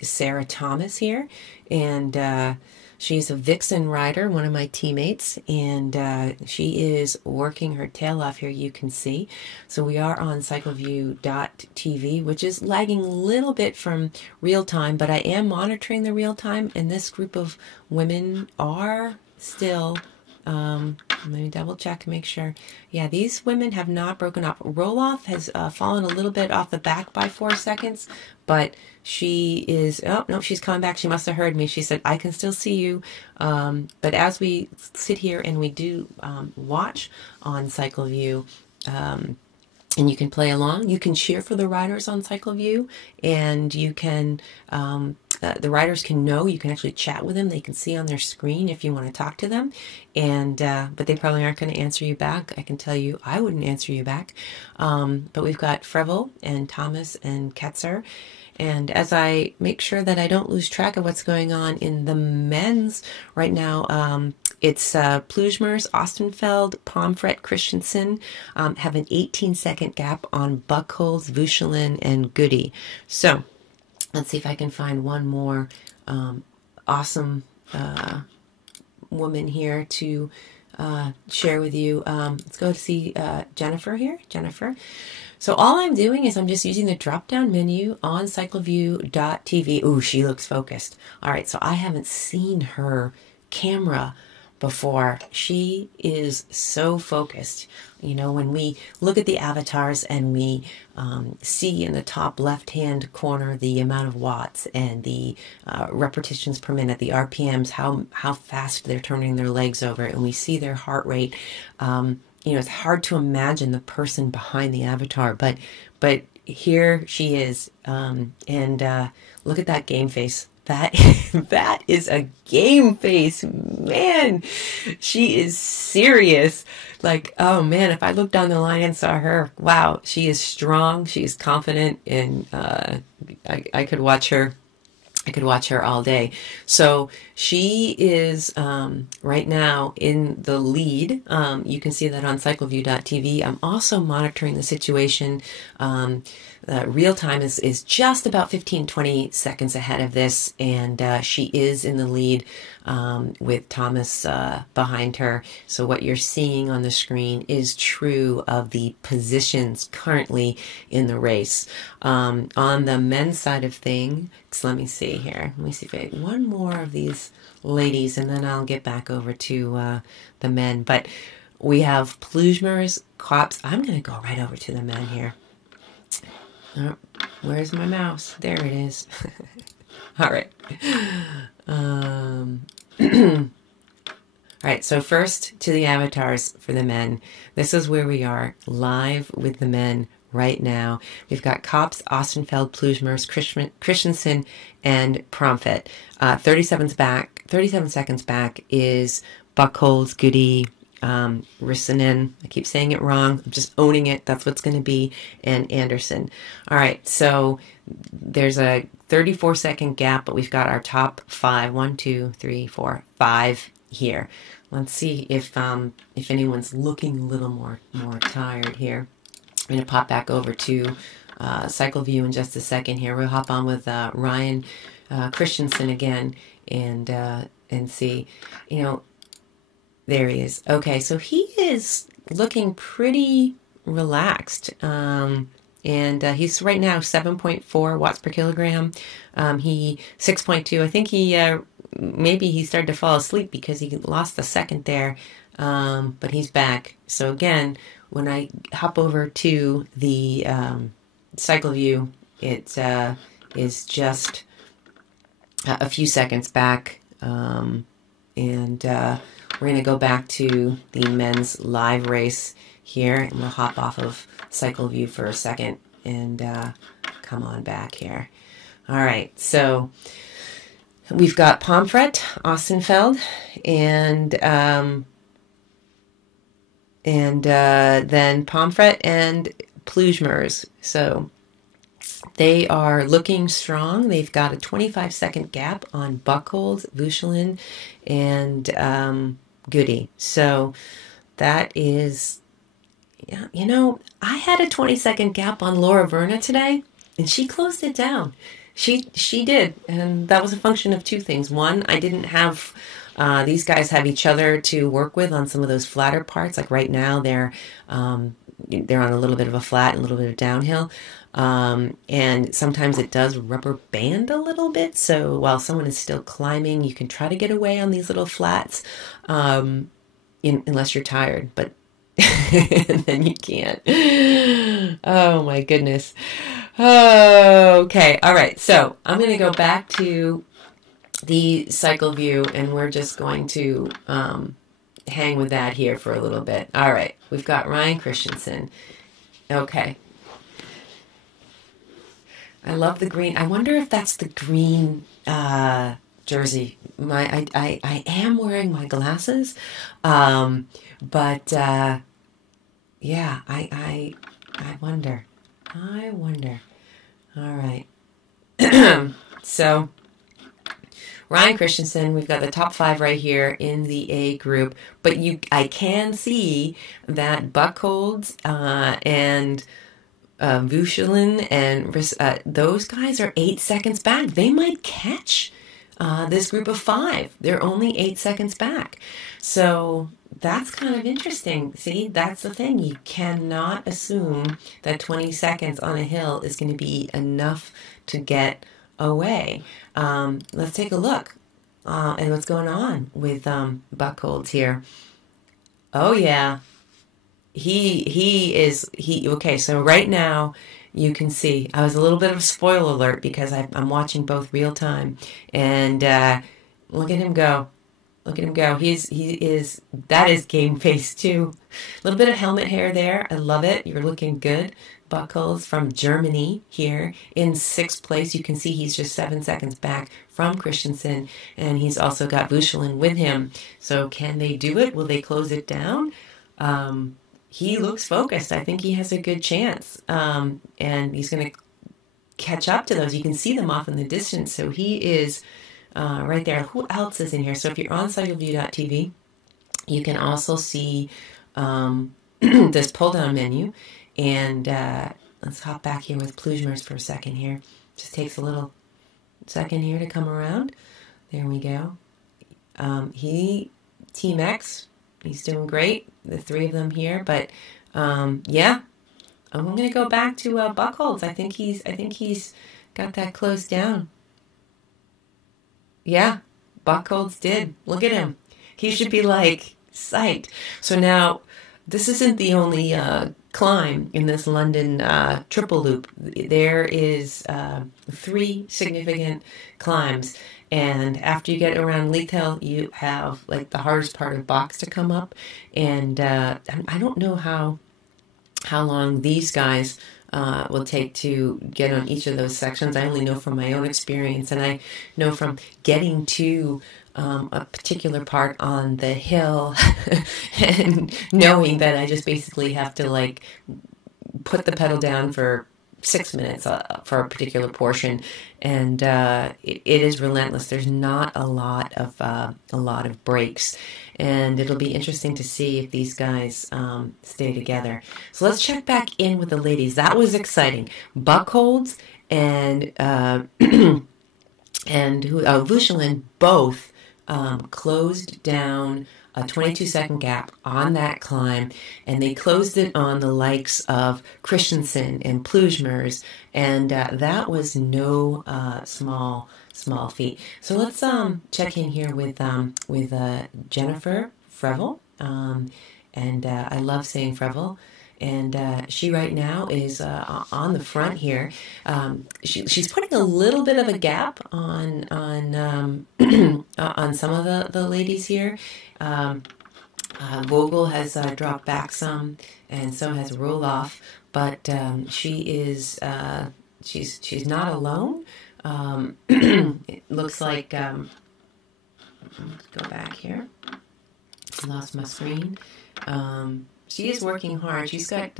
Sarah Thomas here, and she's a Vixen rider, one of my teammates, and she is working her tail off here, you can see. So we are on cycleview.tv, which is lagging a little bit from real time, but I am monitoring the real time, and this group of women are still let me double check and make sure. Yeah, these women have not broken up. Roloff has fallen a little bit off the back by 4 seconds, but she is, oh, no, she's coming back. She must have heard me. She said, I can still see you. But as we sit here and we do watch on Cycleview, and you can play along, you can cheer for the riders on Cycleview, and you can, the riders can know, you can actually chat with them. They can see on their screen if you want to talk to them, and but they probably aren't going to answer you back. I can tell you I wouldn't answer you back. But we've got Frevel and Thomas and Ketzer. And as I make sure that I don't lose track of what's going on in the men's right now, it's Plujmers, Ostenfeld, Pomfret, Christensen have an 18-second gap on Buchholz, Vuchelin, and Goody. So let's see if I can find one more awesome woman here to share with you. Let's go to see Jennifer here. Jennifer. So all I'm doing is I'm just using the drop-down menu on cycleview.tv. Ooh, she looks focused. All right, so I haven't seen her camera before. She is so focused. You know, when we look at the avatars and we see in the top left-hand corner the amount of watts and the repetitions per minute, the RPMs, how fast they're turning their legs over, and we see their heart rate, you know, it's hard to imagine the person behind the avatar, but here she is, and look at that game face. That is a game face, man. She is serious. Like, oh man, if I looked down the line and saw her, wow, she is strong, she is confident, and I could watch her. I could watch her all day. So she is right now in the lead. You can see that on cycleview.tv. I'm also monitoring the situation. real time is just about 15-20 seconds ahead of this, and she is in the lead with Thomas behind her. So what you're seeing on the screen is true of the positions currently in the race. On the men's side of things, let me see here. Let me see if I have one more of these ladies, and then I'll get back over to the men. But we have Plujmers, Kops. I'm going to go right over to the men here. Oh, where's my mouse? There it is. All right. All right, so first to the avatars for the men. This is where we are, live with the men right now. We've got Kops, Ostenfeld, Plujmers, Christensen, and Promfit. 37 seconds back is Buchholz, Goody, Rissanen, I keep saying it wrong, I'm just owning it, that's what's going to be, and Anderson. All right, so there's a 34-second gap, but we've got our top 5, 1, 2, 3, 4, 5 here. Let's see if anyone's looking a little more tired here. I'm going to pop back over to Cycle View in just a second here. We'll hop on with Ryan Christensen again and see, you know, there he is. Okay, so he is looking pretty relaxed. And he's right now 7.4 watts per kilogram. He 6.2. I think he maybe he started to fall asleep because he lost a second there. But he's back. So again, when I hop over to the Cycle View, it is just a few seconds back. We're going to go back to the men's live race here, and we'll hop off of Cycle View for a second and come on back here. All right, so we've got Pomfret, Ostenfeld, and then Pomfret and Plujmers. So they are looking strong. They've got a 25-second gap on Buchholz, Vuchelin, and Goody. So that is, you know, I had a 20-second gap on Laura Verna today, and she closed it down. She did, and that was a function of two things. One, I didn't have, these guys have each other to work with on some of those flatter parts. Like right now, they're on a little bit of a flat and a little bit of downhill. And sometimes it does rubber band a little bit. So while someone is still climbing, you can try to get away on these little flats, unless you're tired, but then you can't. Oh my goodness. Okay. All right. So I'm going to go back to the Cycle View, and we're just going to, hang with that here for a little bit. All right. We've got Ryan Christensen. Okay. I love the green. I wonder if that's the green jersey. I am wearing my glasses, but yeah, I wonder. All right. So Ryan Christensen, we've got the top 5 right here in the A group, but I can see that Buchholz and Vuchelin and those guys are 8 seconds back. They might catch this group of 5. They're only 8 seconds back. So that's kind of interesting. See, that's the thing. You cannot assume that 20 seconds on a hill is going to be enough to get away. Let's take a look at what's going on with Buchholz here. Oh, yeah. Okay, so right now you can see, I was a little bit of a spoiler alert because I'm watching both real time, and look at him go. Look at him go. That is game face too. A little bit of helmet hair there. I love it. You're looking good. Buchholz from Germany here in 6th place. You can see he's just 7 seconds back from Christensen, and he's also got Vuchelin with him. So can they do it? Will they close it down? He looks focused. I think he has a good chance. And he's going to catch up to those. You can see them off in the distance. So he is right there. Who else is in here? So if you're on cycleview.tv, you can also see this pull-down menu. And let's hop back here with Plugimers for a second here. Just takes a little second here to come around. There we go. Team X, he's doing great. The three of them here, but yeah, I'm going to go back to Buckholz. I think he's got that closed down. Yeah, Buckholz did. Look at him. He should be like psyched. So now, this isn't the only climb in this London triple loop. There is 3 significant climbs. And after you get around Leith Hill, you have like the hardest part of Box to come up. And I don't know how long these guys will take to get on each of those sections. I only know from my own experience, and I know from getting to a particular part on the hill and knowing that I just basically have to like put the pedal down for 6 minutes for a particular portion, and it is relentless. There's not a lot of breaks, and it'll be interesting to see if these guys stay together. So let's check back in with the ladies. That was exciting. Buckholz and Vixen both closed down a 22-second gap on that climb, and they closed it on the likes of Christensen and Plugimers, and that was no small feat. So let's check in here with Jennifer Freville, and I love saying Freville. And she right now is on the front here. She's putting a little bit of a gap on on some of the ladies here. Vogel has dropped back some, and so has Roloff. But she is she's not alone. It looks like let's go back here. I lost my screen. She is working hard. She's got,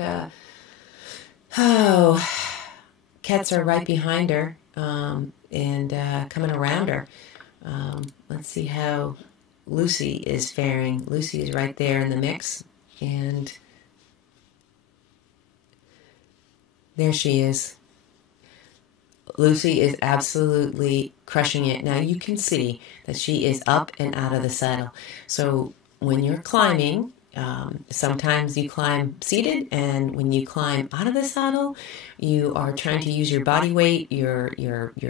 cats are right behind her and coming around her. Let's see how Lucy is faring. Lucy is right there in the mix, and there she is. Lucy is absolutely crushing it. Now you can see that she is up and out of the saddle. So when you're climbing, sometimes you climb seated, and when you climb out of the saddle, you are trying to use your body weight. Your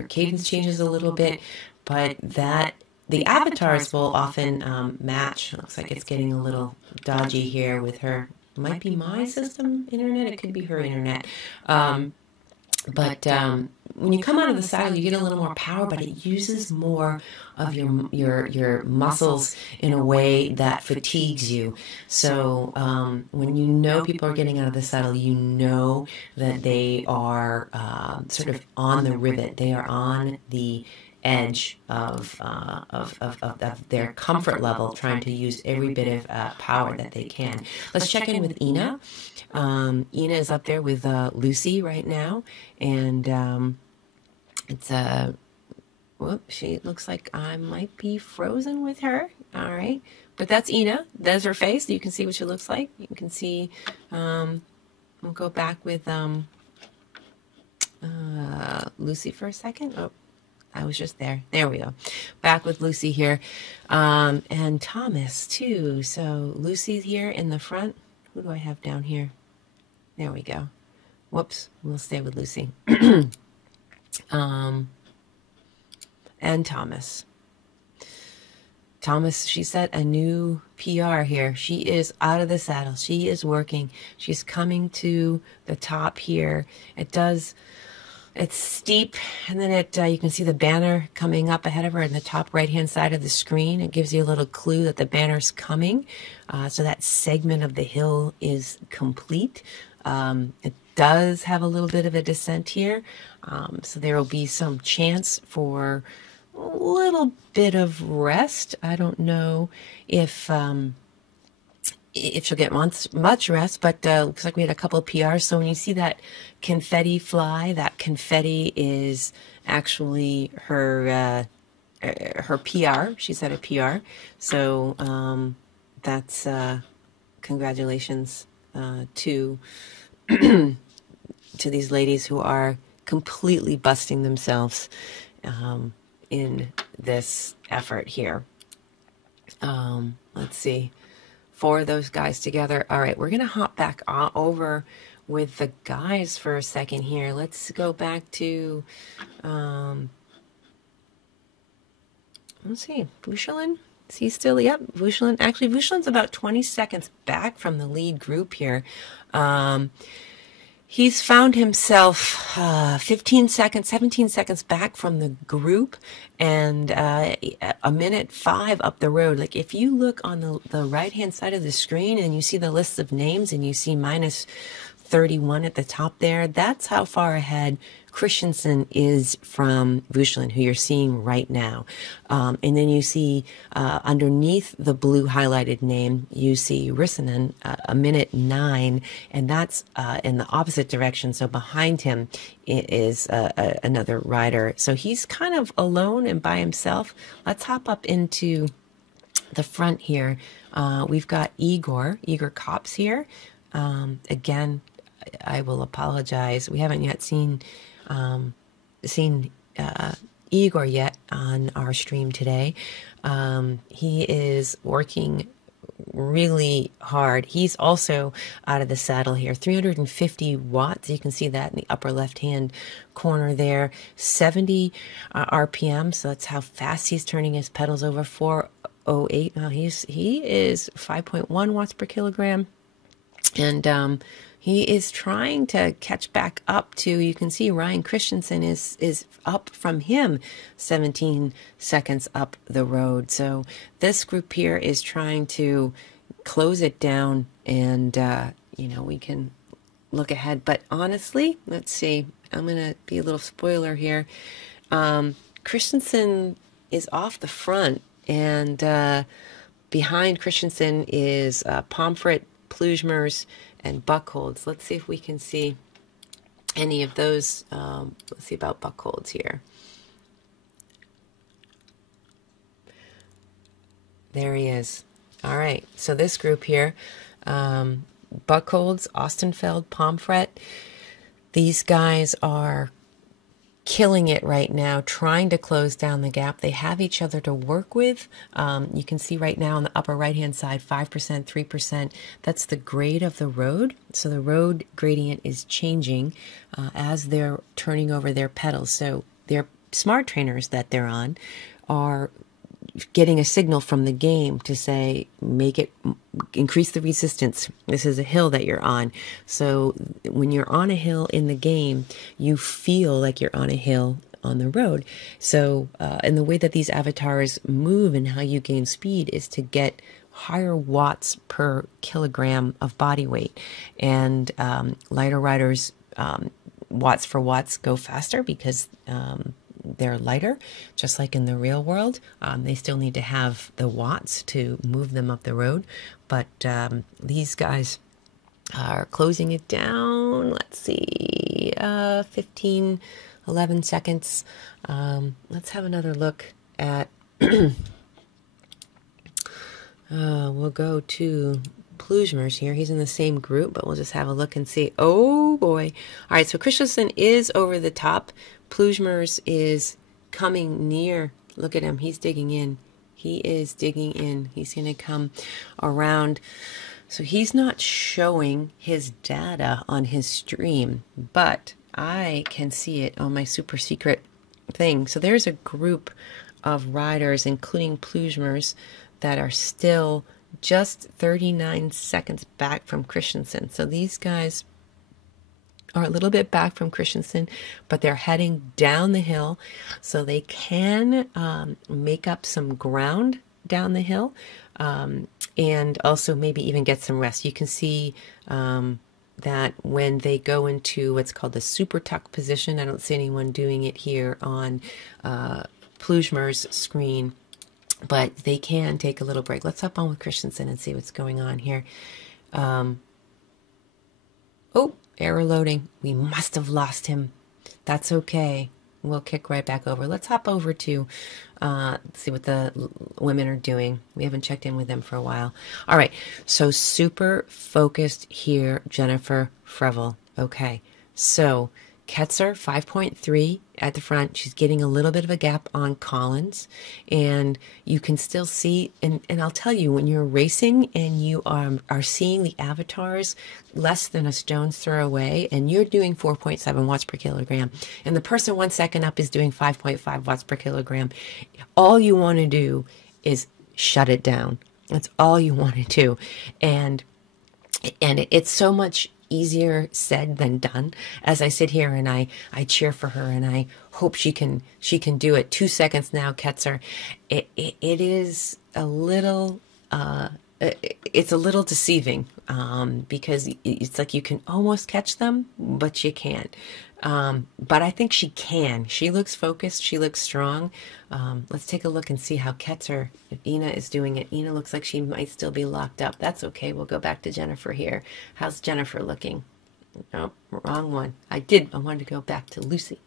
cadence changes a little bit, but the avatars will often match. Looks like it's getting a little dodgy here with her. It might be my system internet. It could be her internet. But when you come out of the saddle, you get a little more power, but it uses more of your muscles in a way that fatigues you. So when you know people are getting out of the saddle, you know that they are sort of on the rivet. They are on the edge of their comfort level, trying to use every bit of power that they can. Let's check in with Ina. Ina is up there with Lucy right now, and it's she looks like I might be frozen with her. All right, but that's Ina. There's her face. You can see what she looks like. You can see. We'll go back with Lucy for a second. Oh, I was just there. There we go. Back with Lucy here. And Thomas, too. So Lucy's here in the front. Who do I have down here? There we go. Whoops. We'll stay with Lucy. And Thomas. Thomas, she set a new PR here. She is out of the saddle. She is working. She's coming to the top here. It's steep, and then you can see the banner coming up ahead of her in the top right-hand side of the screen. It gives you a little clue that the banner's coming. So that segment of the hill is complete. It does have a little bit of a descent here. So there will be some chance for a little bit of rest. I don't know if she'll get much rest, but looks like we had a couple of PRs. So when you see that confetti fly, that confetti is actually her PR. She set a PR. So that's congratulations to to these ladies who are completely busting themselves in this effort here. Let's see. 4 of those guys together. All right, we're going to hop back over with the guys for a second here. Let's go back to, let's see, Vixen. Is he still? Yep, Vixen. Actually, Vixen's about 20 seconds back from the lead group here. He's found himself 15 seconds, 17 seconds back from the group, and a minute 5 up the road. Like, if you look on the right-hand side of the screen and you see the list of names and you see minus 31 at the top there, that's how far ahead Christensen is from Vixen, who you're seeing right now. And then you see underneath the blue highlighted name, you see Rissanen, a minute 9, and that's in the opposite direction. So behind him is another rider. So he's kind of alone and by himself. Let's hop up into the front here. We've got Igor Kops here. Again, I will apologize. We haven't yet seen Igor yet on our stream today. He is working really hard. He's also out of the saddle here. 350 watts. You can see that in the upper left-hand corner there. 70 RPM. So that's how fast he's turning his pedals over. 408. Now he is 5.1 watts per kilogram. And he is trying to catch back up to, you can see Ryan Christensen is up from him 17 seconds up the road. So this group here is trying to close it down, and, you know, we can look ahead. But honestly, let's see, I'm going to be a little spoiler here. Christensen is off the front, and behind Christensen is Pomfret, Plugmers, and Buckholz. Let's see if we can see any of those. Let's see about Buckholz here. There he is. All right, so this group here, Buckholz, Ostenfeld, Pomfret, these guys are killing it right now, trying to close down the gap. They have each other to work with. You can see right now on the upper right-hand side, 5%, 3%. That's the grade of the road. So the road gradient is changing as they're turning over their pedals. So their smart trainers that they're on are getting a signal from the game to say, increase the resistance. This is a hill that you're on. So when you're on a hill in the game, you feel like you're on a hill on the road. So, and the way that these avatars move and how you gain speed is to get higher watts per kilogram of body weight. And lighter riders, watts for watts go faster because they're lighter, just like in the real world. They still need to have the watts to move them up the road, but these guys are closing it down. Let's see, 15, 11 seconds. Let's have another look at, we'll go to Plugmers here. He's in the same group, but we'll just have a look and see. Oh boy. All right, so Christensen is over the top. Plugmers is coming near. Look at him. He's digging in. He is digging in. He's going to come around. So he's not showing his data on his stream, but I can see it on my super secret thing. So there's a group of riders, including Plugmers, that are still just 39 seconds back from Christensen. So these guys are a little bit back from Christensen, but they're heading down the hill, so they can make up some ground down the hill, and also maybe even get some rest. You can see that when they go into what's called the super tuck position, I don't see anyone doing it here on Plugmer's screen, but they can take a little break. Let's hop on with Christensen and see what's going on here. Oh, error loading. We must have lost him. That's okay. We'll kick right back over. Let's hop over to see what the women are doing. We haven't checked in with them for a while. All right. So super focused here, Jennifer Frevel. Okay. So Ketzer 5.3 at the front. She's getting a little bit of a gap on Collins, and you can still see, and I'll tell you, when you're racing and you are seeing the avatars less than a stone's throw away, and you're doing 4.7 watts per kilogram, and the person 1 second up is doing 5.5 watts per kilogram, all you want to do is shut it down. That's all you want to do. And it's so much easier said than done. As I sit here and I cheer for her, and I hope she can do it. 2 seconds now, Ketzer. It is a little it's a little deceiving, because it's like you can almost catch them, but you can't. But I think she can. She looks focused. She looks strong. Let's take a look and see how Ketzer, if Ina is doing it. Ina looks like she might still be locked up. That's okay. We'll go back to Jennifer here. How's Jennifer looking? Oh, wrong one. I wanted to go back to Lucy.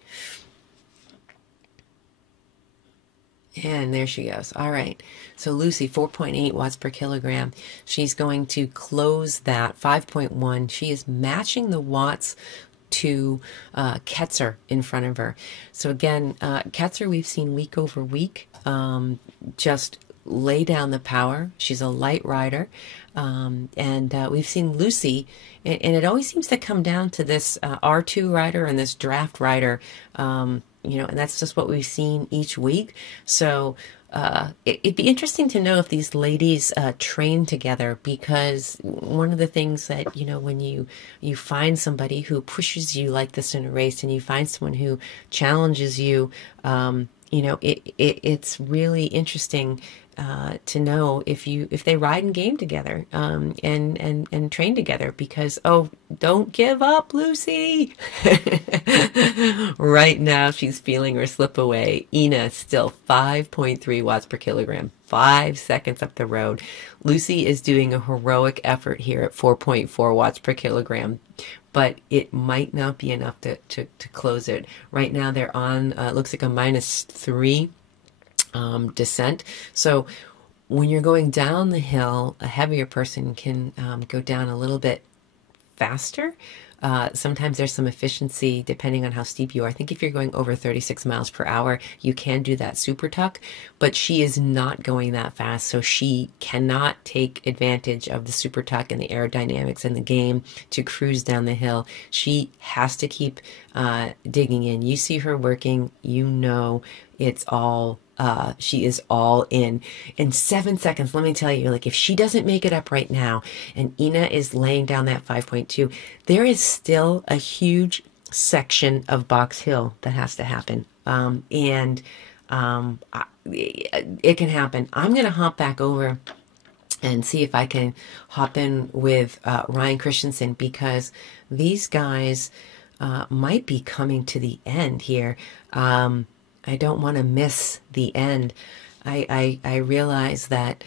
And there she goes. All right. So Lucy, 4.8 watts per kilogram. She's going to close that 5.1. She is matching the watts to Ketzer in front of her. So again, Ketzer we've seen week over week just lay down the power. She's a light rider. And we've seen Lucy, and it always seems to come down to this R2 rider and this draft rider, you know, and that's just what we've seen each week. So it'd be interesting to know if these ladies train together, because one of the things that, you know, when you find somebody who pushes you like this in a race, and you find someone who challenges you, you know, it's really interesting to know if they ride and game together, and train together, because, oh, don't give up, Lucy. Right now she's feeling her slip away. Ina still 5.3 watts per kilogram, 5 seconds up the road. Lucy is doing a heroic effort here at 4.4 watts per kilogram, but it might not be enough to close it. Right now they're on, looks like a -3 descent. So when you're going down the hill, a heavier person can go down a little bit faster. Sometimes there's some efficiency depending on how steep you are. I think if you're going over 36 miles per hour, you can do that super tuck, but she is not going that fast, so she cannot take advantage of the super tuck and the aerodynamics in the game to cruise down the hill. She has to keep digging in. You see her working, you know it's all she is all in 7 seconds. Let me tell you, like, if she doesn't make it up right now and Ina is laying down that 5.2, there is still a huge section of Box Hill that has to happen. It can happen. I'm going to hop back over and see if I can hop in with Ryan Christensen, because these guys might be coming to the end here. I don't want to miss the end. I realize that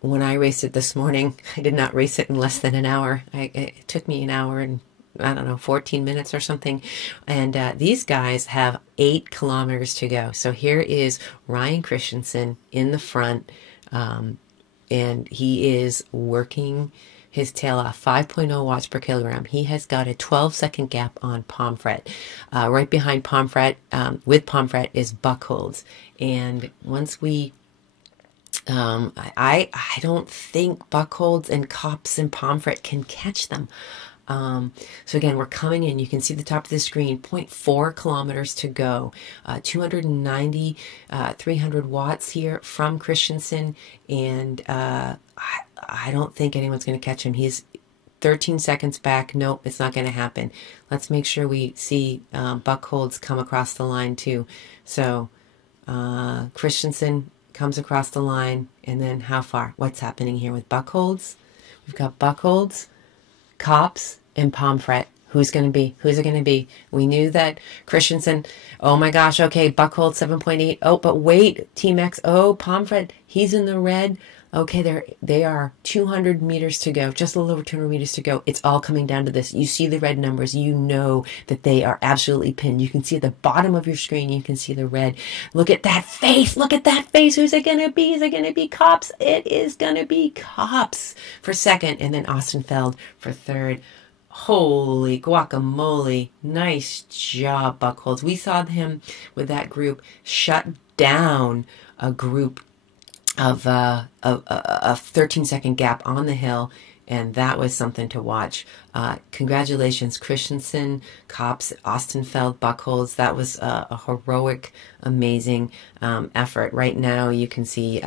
when I raced it this morning, I did not race it in less than an hour. It took me an hour and, I don't know, 14 minutes or something. And these guys have 8 kilometers to go. So here is Ryan Christensen in the front, and he is working his tail off, 5.0 watts per kilogram. He has got a 12-second gap on Pomfret. Right behind Pomfret, with Pomfret, is Buckholz. And once we, I don't think Buckholz and Kops and Pomfret can catch them. So again, we're coming in. You can see the top of the screen, 0.4 kilometers to go, 290, 300 watts here from Christensen, and I don't think anyone's going to catch him. He's 13 seconds back. Nope, it's not going to happen. Let's make sure we see Buckholz come across the line too. So Christensen comes across the line, and then how far? What's happening here with Buckholz? We've got Buckholz, Kops, and Pomfret. Who's going to be? Who's it going to be? We knew that Christensen, oh my gosh, okay, Buckholz 7.8. Oh, but wait, Team X, oh, Pomfret, he's in the red. Okay, they are 200 meters to go, just a little over 200 meters to go. It's all coming down to this. You see the red numbers. You know that they are absolutely pinned. You can see at the bottom of your screen, you can see the red. Look at that face. Look at that face. Who's it going to be? Is it going to be Kops? It is going to be Kops for second, and then Ostenfeld for third. Holy guacamole. Nice job, Buckholz. We saw him with that group shut down a group of a 13-second gap on the hill, and that was something to watch. Congratulations, Christensen, Kops, Ostenfeld, Buckholz. That was a heroic, amazing effort. Right now, you can see,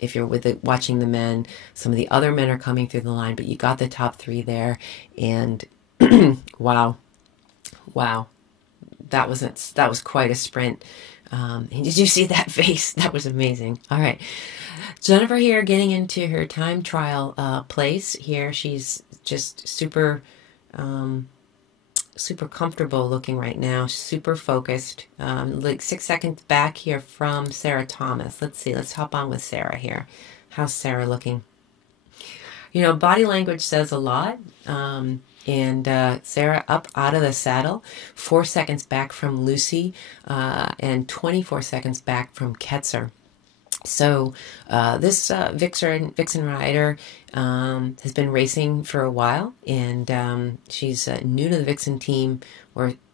if you're watching the men, some of the other men are coming through the line, but you got the top three there, and wow, that was quite a sprint. And did you see that face? That was amazing. All right. Jennifer here getting into her time trial place here. She's just super comfortable looking right now. Super focused. Like 6 seconds back here from Sarah Thomas. Let's see. Let's hop on with Sarah here. How's Sarah looking? You know, body language says a lot. And Sarah up out of the saddle, 4 seconds back from Lucy, and 24 seconds back from Ketzer. So this Vixen rider has been racing for a while, and she's new to the Vixen team.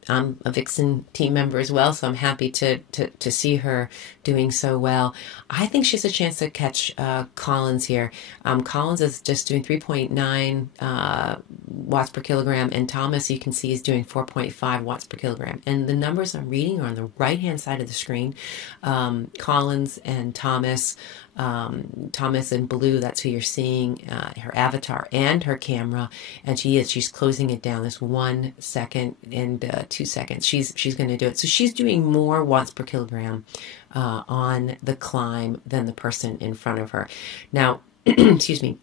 I'm a Vixen team member as well, so I'm happy to see her doing so well. I think she has a chance to catch Collins here. Collins is just doing 3.9 watts per kilogram, and Thomas, you can see, is doing 4.5 watts per kilogram. And the numbers I'm reading are on the right-hand side of the screen. Collins and Thomas in blue, that's who you're seeing, her avatar and her camera, and she's closing it down. This 1 second and 2 seconds. She's going to do it. So she's doing more watts per kilogram on the climb than the person in front of her. Now, excuse me,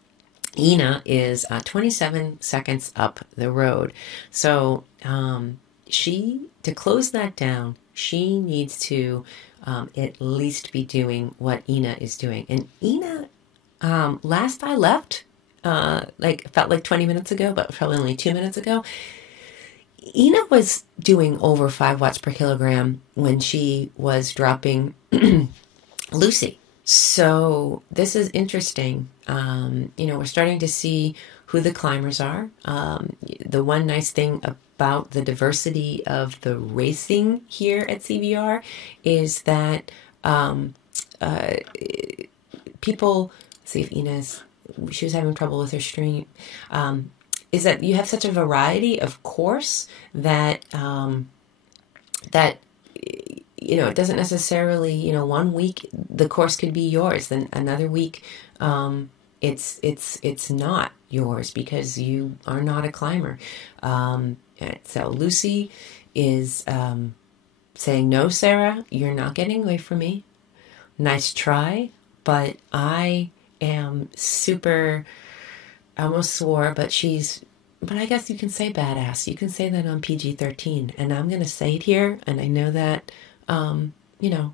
Ina is 27 seconds up the road. So to close that down, she needs to at least be doing what Ina is doing. And Ina, last I left, felt like 20 minutes ago, but probably only 2 minutes ago, Ina was doing over 5 watts per kilogram when she was dropping Lucy. So this is interesting. We're starting to see who the climbers are. The one nice thing about the diversity of the racing here at CVR is that people, see if she was having trouble with her stream, is that you have such a variety of course that it doesn't necessarily, 1 week the course could be yours, then another week it's not yours because you are not a climber. So Lucy is saying, no, Sarah, you're not getting away from me. Nice try, but I am super, I almost swore, but I guess you can say badass. You can say that on PG-13, and I'm going to say it here, and I know that,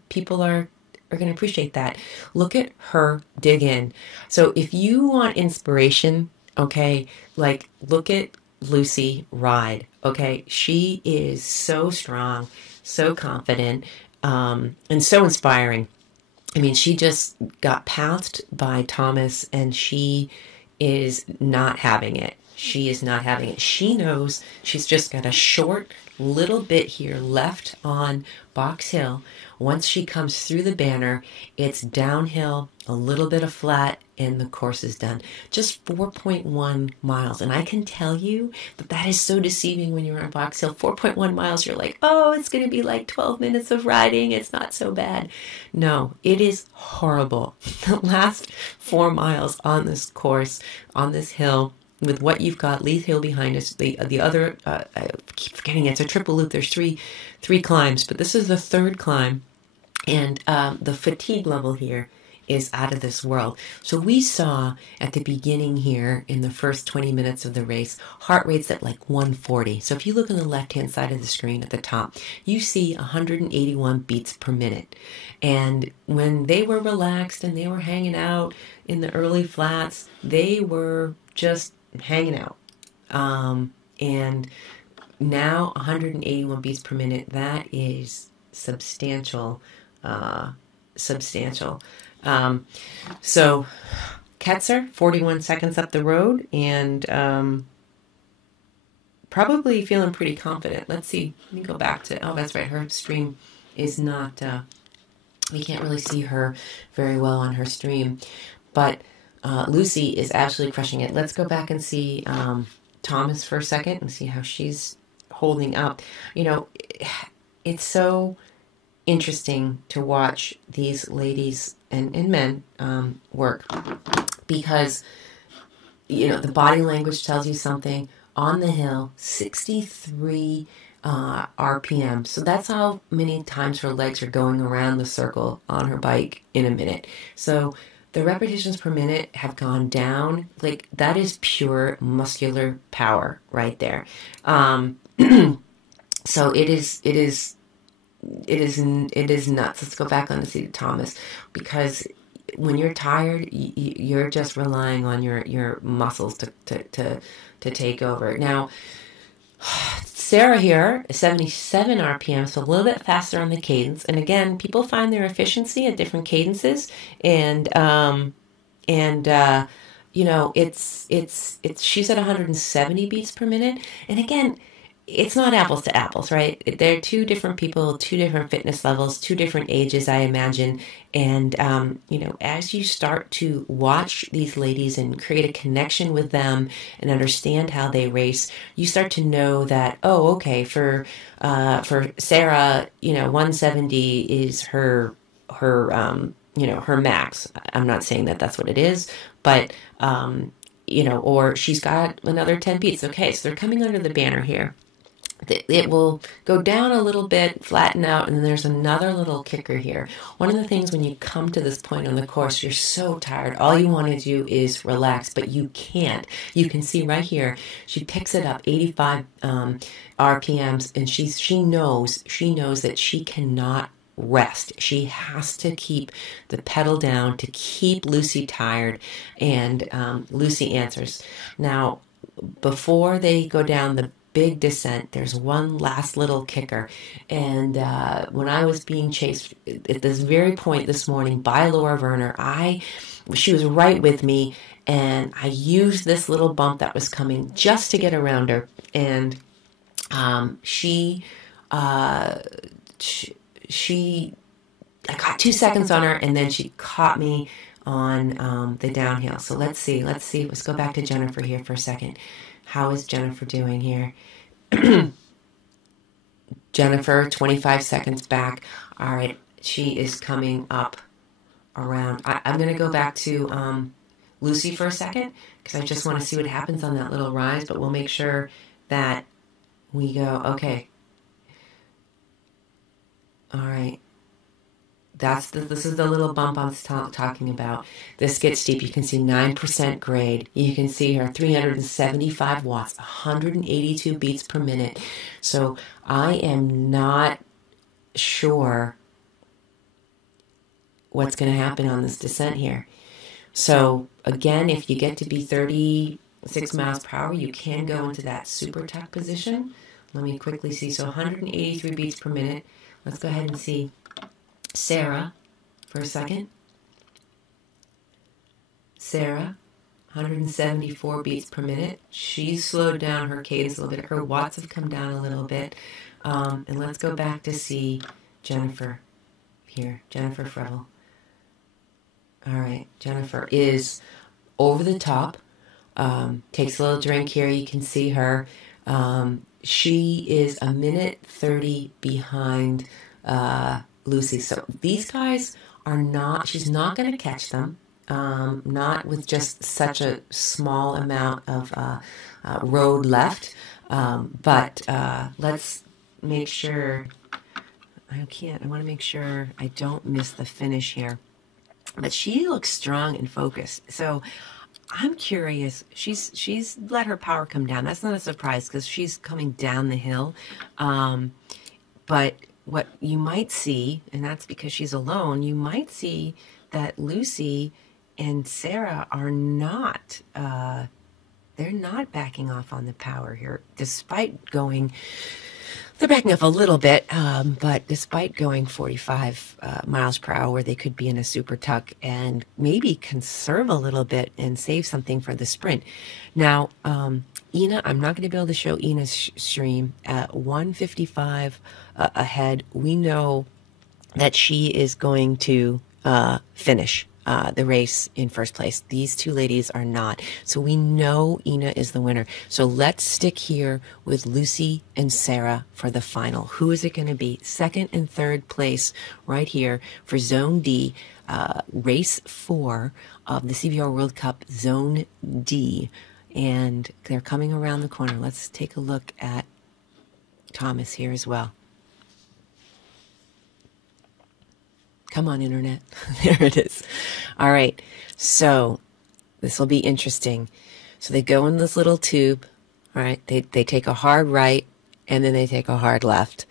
people are going to appreciate that. Look at her dig in. So if you want inspiration, okay, look at Lucy ride, okay? She is so strong, so confident, and so inspiring. I mean, she just got pounced by Thomas, and she is not having it. She is not having it. She knows she's just got a short little bit here left on Box Hill. Once she comes through the banner, it's downhill, a little bit of flat, and the course is done. Just 4.1 miles. And I can tell you that is so deceiving when you're on Box Hill. 4.1 miles, you're like, oh, it's going to be like 12 minutes of riding. It's not so bad. No, it is horrible. The last 4 miles on this course, on this hill, with what you've got, Leith Hill behind us, the other, I keep forgetting it's a triple loop. There's three climbs, but this is the third climb, and the fatigue level here is out of this world. So we saw at the beginning here in the first 20 minutes of the race, heart rates at like 140. So if you look on the left-hand side of the screen at the top, you see 181 beats per minute. And when they were relaxed and they were hanging out in the early flats, they were just hanging out. And now 181 beats per minute, that is substantial. So Ketzer, 41 seconds up the road, and probably feeling pretty confident. Let's see. Let me go back to, oh, that's right. Her stream is not, we can't really see her very well on her stream. But Lucy is absolutely crushing it. Let's go back and see Thomas for a second and see how she's holding up. You know, it's so interesting to watch these ladies and men work, because, you know, the body language tells you something. On the hill, 63 RPM. So that's how many times her legs are going around the circle on her bike in a minute. So the repetitions per minute have gone down. Like, that is pure muscular power right there. So it is nuts. Let's go back on to see Thomas, because when you're tired, you're just relying on your muscles to take over. Now, Sarah here is 77 RPM, so a little bit faster on the cadence. And again, people find their efficiency at different cadences, and you know, it's she's at 170 beats per minute. And again, it's not apples to apples, right? They're two different people, two different fitness levels, two different ages, I imagine. And, you know, as you start to watch these ladies and create a connection with them and understand how they race, you start to know that, oh, okay, for Sarah, you know, 170 is her you know, her max. I'm not saying that that's what it is, but, you know, or she's got another 10 beats. Okay, so they're coming under the banner here. It will go down a little bit, flatten out, and then there's another little kicker here. One of the things when you come to this point on the course, you're so tired. All you want to do is relax, but you can't. You can see right here, she picks it up 85 RPMs, and she knows that she cannot rest. She has to keep the pedal down to keep Lucy tired, and Lucy answers. Now, before they go down the big descent, there's one last little kicker. And when I was being chased at this very point this morning by Laura Werner, she was right with me, and I used this little bump that was coming just to get around her. And I got 2 seconds on her, and then she caught me on the downhill. So let's see. Let's go back to Jennifer here for a second. How is Jennifer doing here? Jennifer, 25 seconds back. All right, she is coming up around. I'm going to go back to Lucy for a second, because I just want to see what happens on that little rise, but we'll make sure that we go, okay. All right. This is the little bump I'm talking about. This gets steep. You can see 9% grade. You can see her 375 watts, 182 beats per minute. So I am not sure what's going to happen on this descent here. So again, if you get to be 36 miles per hour, you can go into that super tuck position. Let me quickly see. So 183 beats per minute. Let's go ahead and see Sarah for a second. Sarah, 174 beats per minute. She's slowed down her cadence a little bit. Her watts have come down a little bit. And let's go back to see Jennifer here. Jennifer Frevel. All right. Jennifer is over the top. Takes a little drink here. You can see her. She is a minute 30 behind Lucy. So these guys are not, she's not going to catch them, not with just such a small amount of road left. But let's make sure, I want to make sure I don't miss the finish here. But she looks strong and focused. So I'm curious, she's let her power come down. That's not a surprise, because she's coming down the hill. But what you might see, and that's because she's alone, you might see that Lucy and Sarah are not, they're not backing off on the power here, despite going They're backing up a little bit, but despite going 45 miles per hour, they could be in a super tuck and maybe conserve a little bit and save something for the sprint. Now, Ina, I'm not going to be able to show Ina's stream at 155 ahead. We know that she is going to finish the race in first place. These two ladies are not. So we know Ina is the winner. So let's stick here with Lucy and Sarah for the final. Who is it going to be? Second and third place right here for Zone D, race 4 of the CBR World Cup Zone D. And they're coming around the corner. Let's take a look at Thomas here as well. Come on, Internet. There it is. All right. So this will be interesting. So they go in this little tube. All right. They take a hard right and then they take a hard left.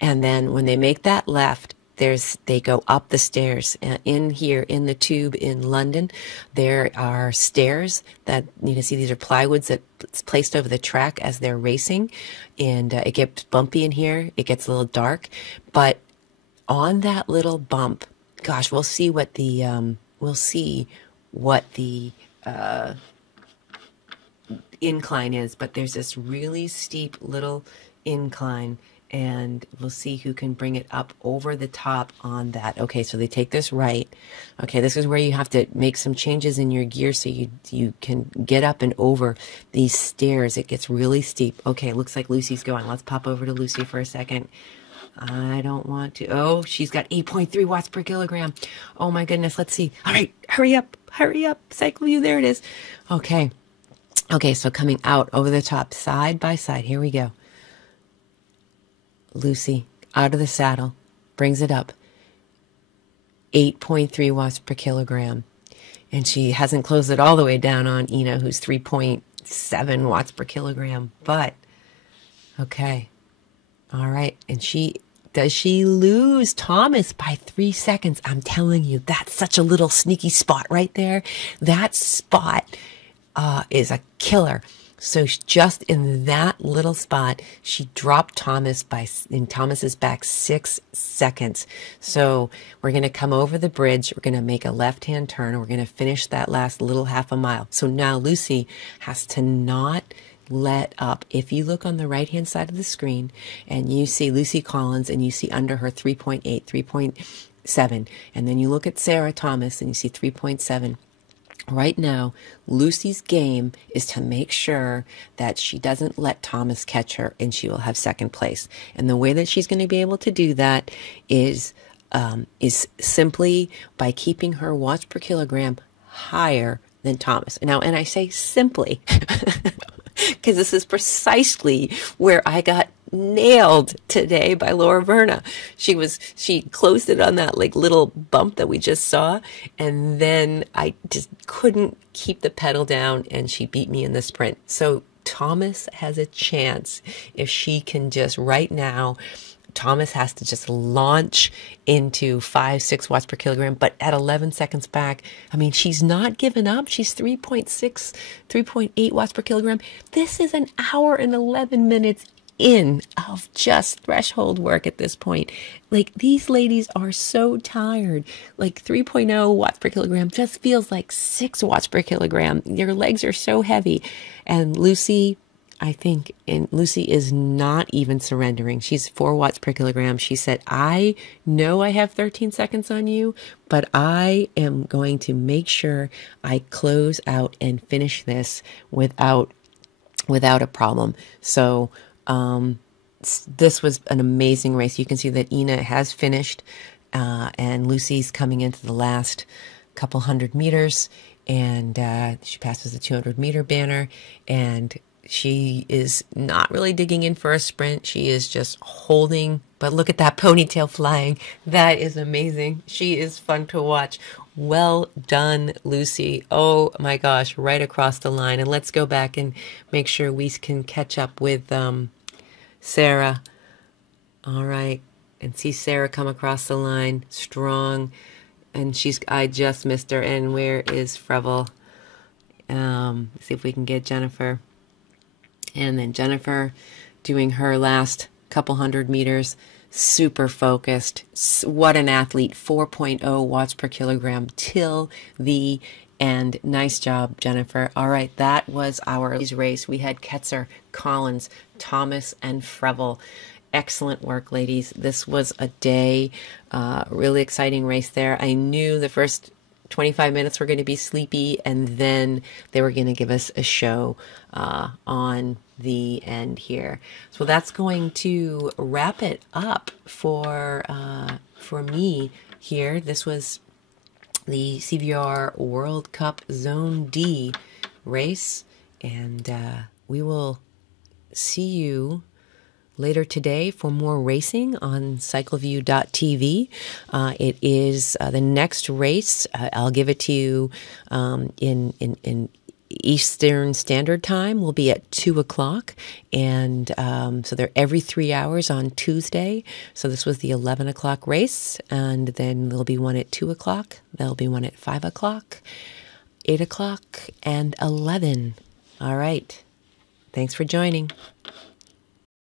And then when they make that left, they go up the stairs. In here in the tube in London, there are stairs that you can see. These are plywoods that's placed over the track as they're racing, and it gets bumpy in here. It gets a little dark, but on that little bump, gosh, we'll see what the incline is. But there's this really steep little incline, and we'll see who can bring it up over the top on that. Okay, so they take this right. Okay, this is where you have to make some changes in your gear so you can get up and over these stairs. It gets really steep. Okay, looks like Lucy's going. Let's pop over to Lucy for a second. I don't want to. Oh, she's got 8.3 watts per kilogram. Oh my goodness. Let's see. All right. Hurry up. Hurry up. Cycle view. There it is. Okay. Okay. So coming out over the top, side by side. Here we go. Lucy out of the saddle, brings it up. 8.3 watts per kilogram. And she hasn't closed it all the way down on Ina, who's 3.7 watts per kilogram. But, okay. All right. And does she lose Thomas by 3 seconds? I'm telling you, that's such a little sneaky spot right there. That spot is a killer. So just in that little spot, she dropped Thomas in Thomas's back 6 seconds. So we're going to come over the bridge. We're going to make a left-hand turn. And we're going to finish that last little half a mile. So now Lucy has to not let up. If you look on the right-hand side of the screen and you see Lucy Collins and you see under her 3.8, 3.7, and then you look at Sarah Thomas and you see 3.7, right now, Lucy's game is to make sure that she doesn't let Thomas catch her, and she will have second place. And the way that she's going to be able to do that is simply by keeping her watts per kilogram higher than Thomas. Now, and I say simply because this is precisely where I got nailed today by Laura Verna. She closed it on that like little bump that we just saw, and then I just couldn't keep the pedal down and she beat me in the sprint. So Thomas has a chance if she can just right now. Thomas has to just launch into 5-6 watts per kilogram, but at 11 seconds back, I mean, she's not given up. She's 3.6, 3.8 watts per kilogram. This is an hour and 11 minutes in of just threshold work at this point. Like, these ladies are so tired. Like 3.0 watts per kilogram just feels like 6 watts per kilogram. Your legs are so heavy. And Lucy, I think, and Lucy is not even surrendering. She's 4 watts per kilogram. She said, I know I have 13 seconds on you, but I am going to make sure I close out and finish this without a problem. So, this was an amazing race. You can see that Ina has finished, and Lucy's coming into the last couple hundred meters, and she passes the 200-meter banner, and she is not really digging in for a sprint. She is just holding, but look at that ponytail flying. That is amazing. She is fun to watch. Well done, Lucy. Oh my gosh, right across the line. And let's go back and make sure we can catch up with Sarah. All right. And see Sarah come across the line strong. And I just missed her. And where is Frevel? See if we can get Jennifer. And then Jennifer doing her last couple 100 meters, super focused. What an athlete, 4.0 watts per kilogram till the end. Nice job, Jennifer. All right, that was our race. We had Ketzer, Collins, Thomas, and Frevel. Excellent work, ladies. This was a day, really exciting race there. I knew the first 25 minutes were going to be sleepy, and then they were going to give us a show on the end here. So that's going to wrap it up for me here. This was the CVR World Cup Zone D race, and we will see you later today for more racing on cycleview.tv. It is the next race. I'll give it to you in Eastern Standard Time. Will be at 2 o'clock, and so they're every 3 hours on Tuesday. So this was the 11 o'clock race, and then there'll be one at 2 o'clock. There'll be one at 5 o'clock, 8 o'clock, and 11. All right. Thanks for joining.